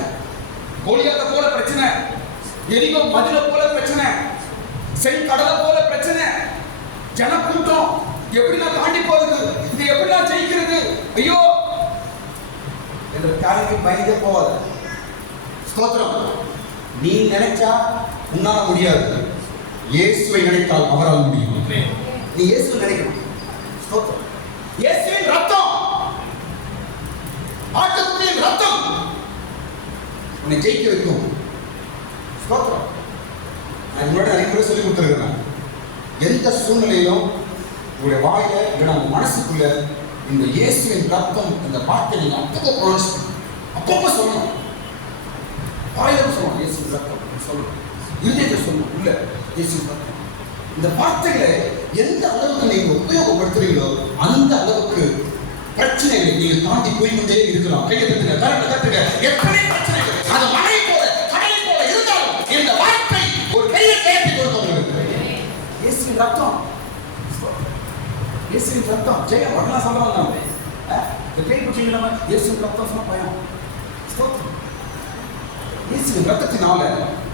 கோலியாத்தை போல பிரச்சனை, எரிகோ மதில போல பிரச்சனை, செங்கடலை போல பிரச்சனை, ஜனக்கூட்டம். எப்படி நான் தாண்டி போறது? இது எப்படி நான் ஜெயிக்கிறது? ஐயோ என்ற காரியத்தை பயந்தே போவாது. ஸ்தோத்திரம். நீ நினைச்சா உன்னால முடியாது, இயேசுவை நினைத்தால் அவரால் முடியும். நீ இயேசுவை நினைக்கணும். ஸ்தோத்திரம். இயேசுவின் ரத்தம், ஆட்டுக்குட்டியின் ரத்தம் உன்னை ஜெயிக்க வைக்கும். ஸ்தோத்திரம். நான் முன்னாடி நிறைய முறை சொல்லி கொடுத்துருக்கிறேன். எந்த சூழ்நிலையிலும் உங்களுடைய வாயில இல்லைன்னா உங்க மனசுக்குள்ள இந்த இயேசுவின் ரத்தம் இந்த வார்த்தை நீங்க அப்பப்போ ப்ரொனவுன்ஸ் பண்ணணும். அப்பப்போ சொல்லணும். வாயில சொல்லணும் இயேசுவின் ரத்தம் சொல்லணும். இருதயத்தை சொல்லணும். உள்ள இயேசுவின் ரத்தம். இந்த வார்த்தைகளை எந்த அளவுக்கு நீங்க உபயோகப்படுத்துறீங்களோ அந்த அளவுக்கு பிரச்சனைகளை நீங்க தாண்டி போய்கொண்டே இருக்கலாம். கையை தட்டுங்க, கரண்ட தட்டுங்க. எத்தனை பிரச்சனைகள் அது மழை போல கடலை போல இருந்தாலும் இந்த வார்த்தை ஒரு பெரிய ஜெயத்தை கொடுக்க. இயேசுவின் ரத்தம், இயேசுவின் ரத்தம் ஜெயம். வரலாம் சொல்லலாம். நம்ம இந்த பேய் பிடிச்சிங்க, நம்ம இயேசுவின் ரத்தம் சொன்ன பயம். இயேசுவின் ரத்தத்தினால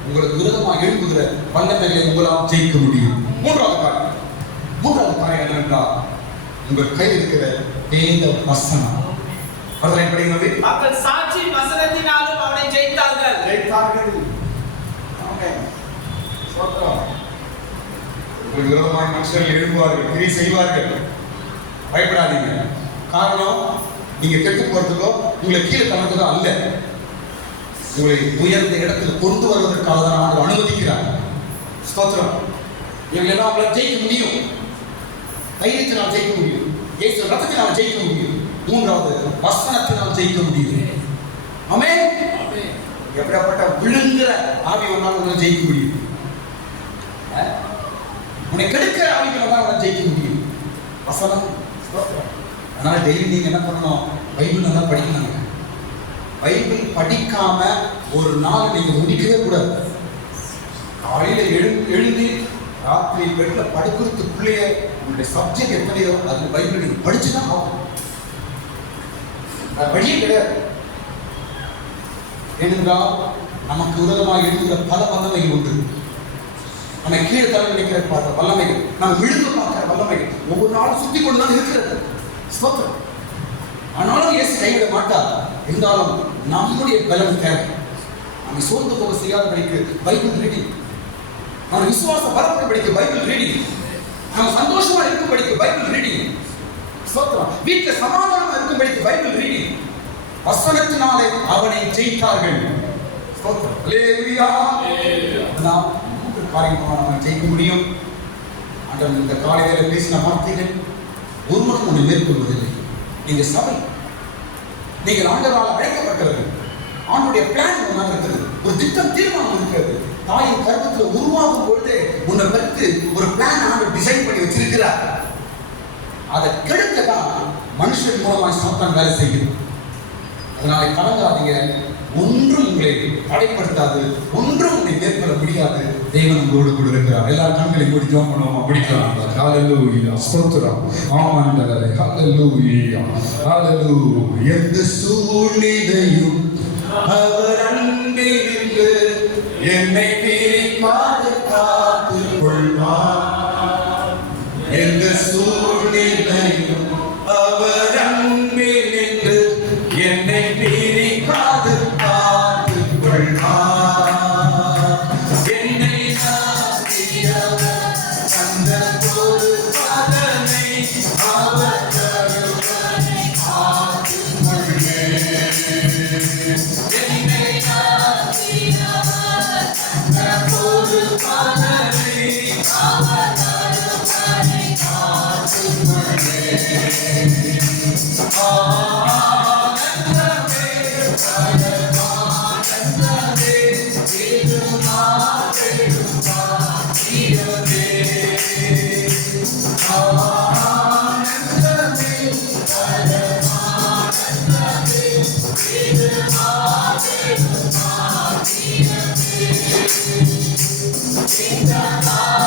உங்களுக்கு விரோதமாக எழுப்புகிற வல்லமைகளை உங்களால் ஜெயிக்க முடியும். மூன்றாவது காரியம் என்னவென்றால் உங்கள் கையில் இருக்கிற வேத வசனம். அதனை படிக்கிறது. மக்கள் சாட்சி வசனத்தினாலும் அவனை ஜெயித்தார்கள். உங்களுக்கு விரோதமாய் மனுஷர்கள் எழுப்புவார்கள், கிரி செய்வார்கள். பயப்படாதீங்க. காரணம் நீங்க கெட்டு போறதுக்கோ உங்களை கீழே தள்ளதுக்கோ அல்ல. உங்களை உயர்ந்த இடத்துல கொண்டு வருவதற்காக தான் அவர் அனுமதிக்கிறார். ஸ்தோத்திரம். இவங்களெல்லாம் அவங்களால் ஜெயிக்க முடியும். தைரியத்தினால் ஜெயிக்க முடியும். இயேசு ரத்தத்தினால் ஜெயிக்க முடியும். மூன்றாவது வசனத்தினால் ஜெயிக்க முடியும். ஆமென். எப்படிப்பட்ட விழுங்குற ஆவி வந்தாலும் உங்களை ஜெயிக்க முடியும். உன்னை கெடுக்கிற ஆவிகள் வந்தால் உங்களை ஜெயிக்க முடியும். வசனம். அதனால டெய்லி நீங்க என்ன பண்ணணும்? பைபிள் நல்லா படிக்கணுங்க. பைபிள் படிக்காம ஒரு நாள் நீங்க முடிக்கவே கூடாது. காலையில எழுந்து ராத்திரி பெட்ல படுக்கிறதுக்குள்ளேயே உங்களுடைய சப்ஜெக்ட் எப்படியோ அது பைபிள் நீங்க படிச்சுதான் ஆகும். வழியே கிடையாது. ஏனென்றால் நமக்கு விரோதமாக எழுதுகிற பல வல்லமைகள் உண்டு. நம்ம கீழே தலை நினைக்கிற பார்த்த வல்லமைகள், நம்ம விழுந்து பார்க்கிற வல்லமைகள் ஒவ்வொரு நாளும் சுத்தி கொண்டுதான் இருக்கிறது. ஸ்தோத்திரம். ஆனாலும் இயேசு கைவிட மாட்டார். இருந்தாலும் நம்முடைய பலம் தேவை. நம்ம சோர்ந்து போக செய்யாதபடிக்கு பைபிள் ரீடிங், நம்ம விசுவாச பரப்புபடிக்கு பைபிள் ரீடிங், நம்ம சந்தோஷமா இருக்கும்படிக்கு பைபிள் ரீடிங். ஸ்தோத்திரம். வீட்டுல சமாதானமா இருக்கும்படிக்கு பைபிள் ரீடிங். வசனத்தினாலே அவனை ஜெயித்தார்கள். ஸ்தோத்திரம். அல்லேலூயா. நாம் மூன்று காரியமாக நம்ம ஜெயிக்க முடியும். ஆண்டவர் இந்த காலையில பேசின வார்த்தைகள் ஒருவரும் ஒன்று மேற்கொள்வதில்லை. நீங்க சபை, நீங்கள் ஆண்டவரால் அழைக்கப்பட்டது. ஆண்டுடைய பிளான் ஒன்றாக இருக்கிறது. ஒரு திட்டம் தீர்மானம் இருக்கிறது. தாயின் கர்ப்பத்தில் உருவாகும் பொழுது உன்னை வைத்து ஒரு பிளான் ஆண்டவர் டிசைன் பண்ணி வச்சிருக்கிறார். அதை கெடுக்க தான் மனுஷன் மூலமாக சாத்தான் வேலை செய்கிறது. அதனால கலங்காதீங்க. ஒன்றும் உங்களை தடைப்படுத்தாது, ஒன்றும் உங்களை மேற்கொள்ள முடியாது. தேவன் உங்களோடு கூட இருக்கிறார். எல்லாரும் கண்களை மூடி ஜெபம் பண்ணுவோம். படிக்கலாம். ஹல்லேலூயா. ஸ்தோத்திரம். ஆமென். ஹல்லேலூயா. ஹல்லேலூயா. எந்த சூழ்நிலையும் அவர் அன்பிலிருந்து என்னை பிரிக்காது காத்துக் கொள்வார். எந்த சூழ்நிலையும் அவர் அன்பிலிருந்து என்னை பிரிக்காது காத்துக் கொள்வார். என்னை நாடியவர் தந்த ஒரு பலனை அவர் தருவதை காத்துக் கொள்வேன். என்னை நாடியவர் தந்த ஒரு பலனை அவர் தருவதை காத்துக் கொள்வேன். In the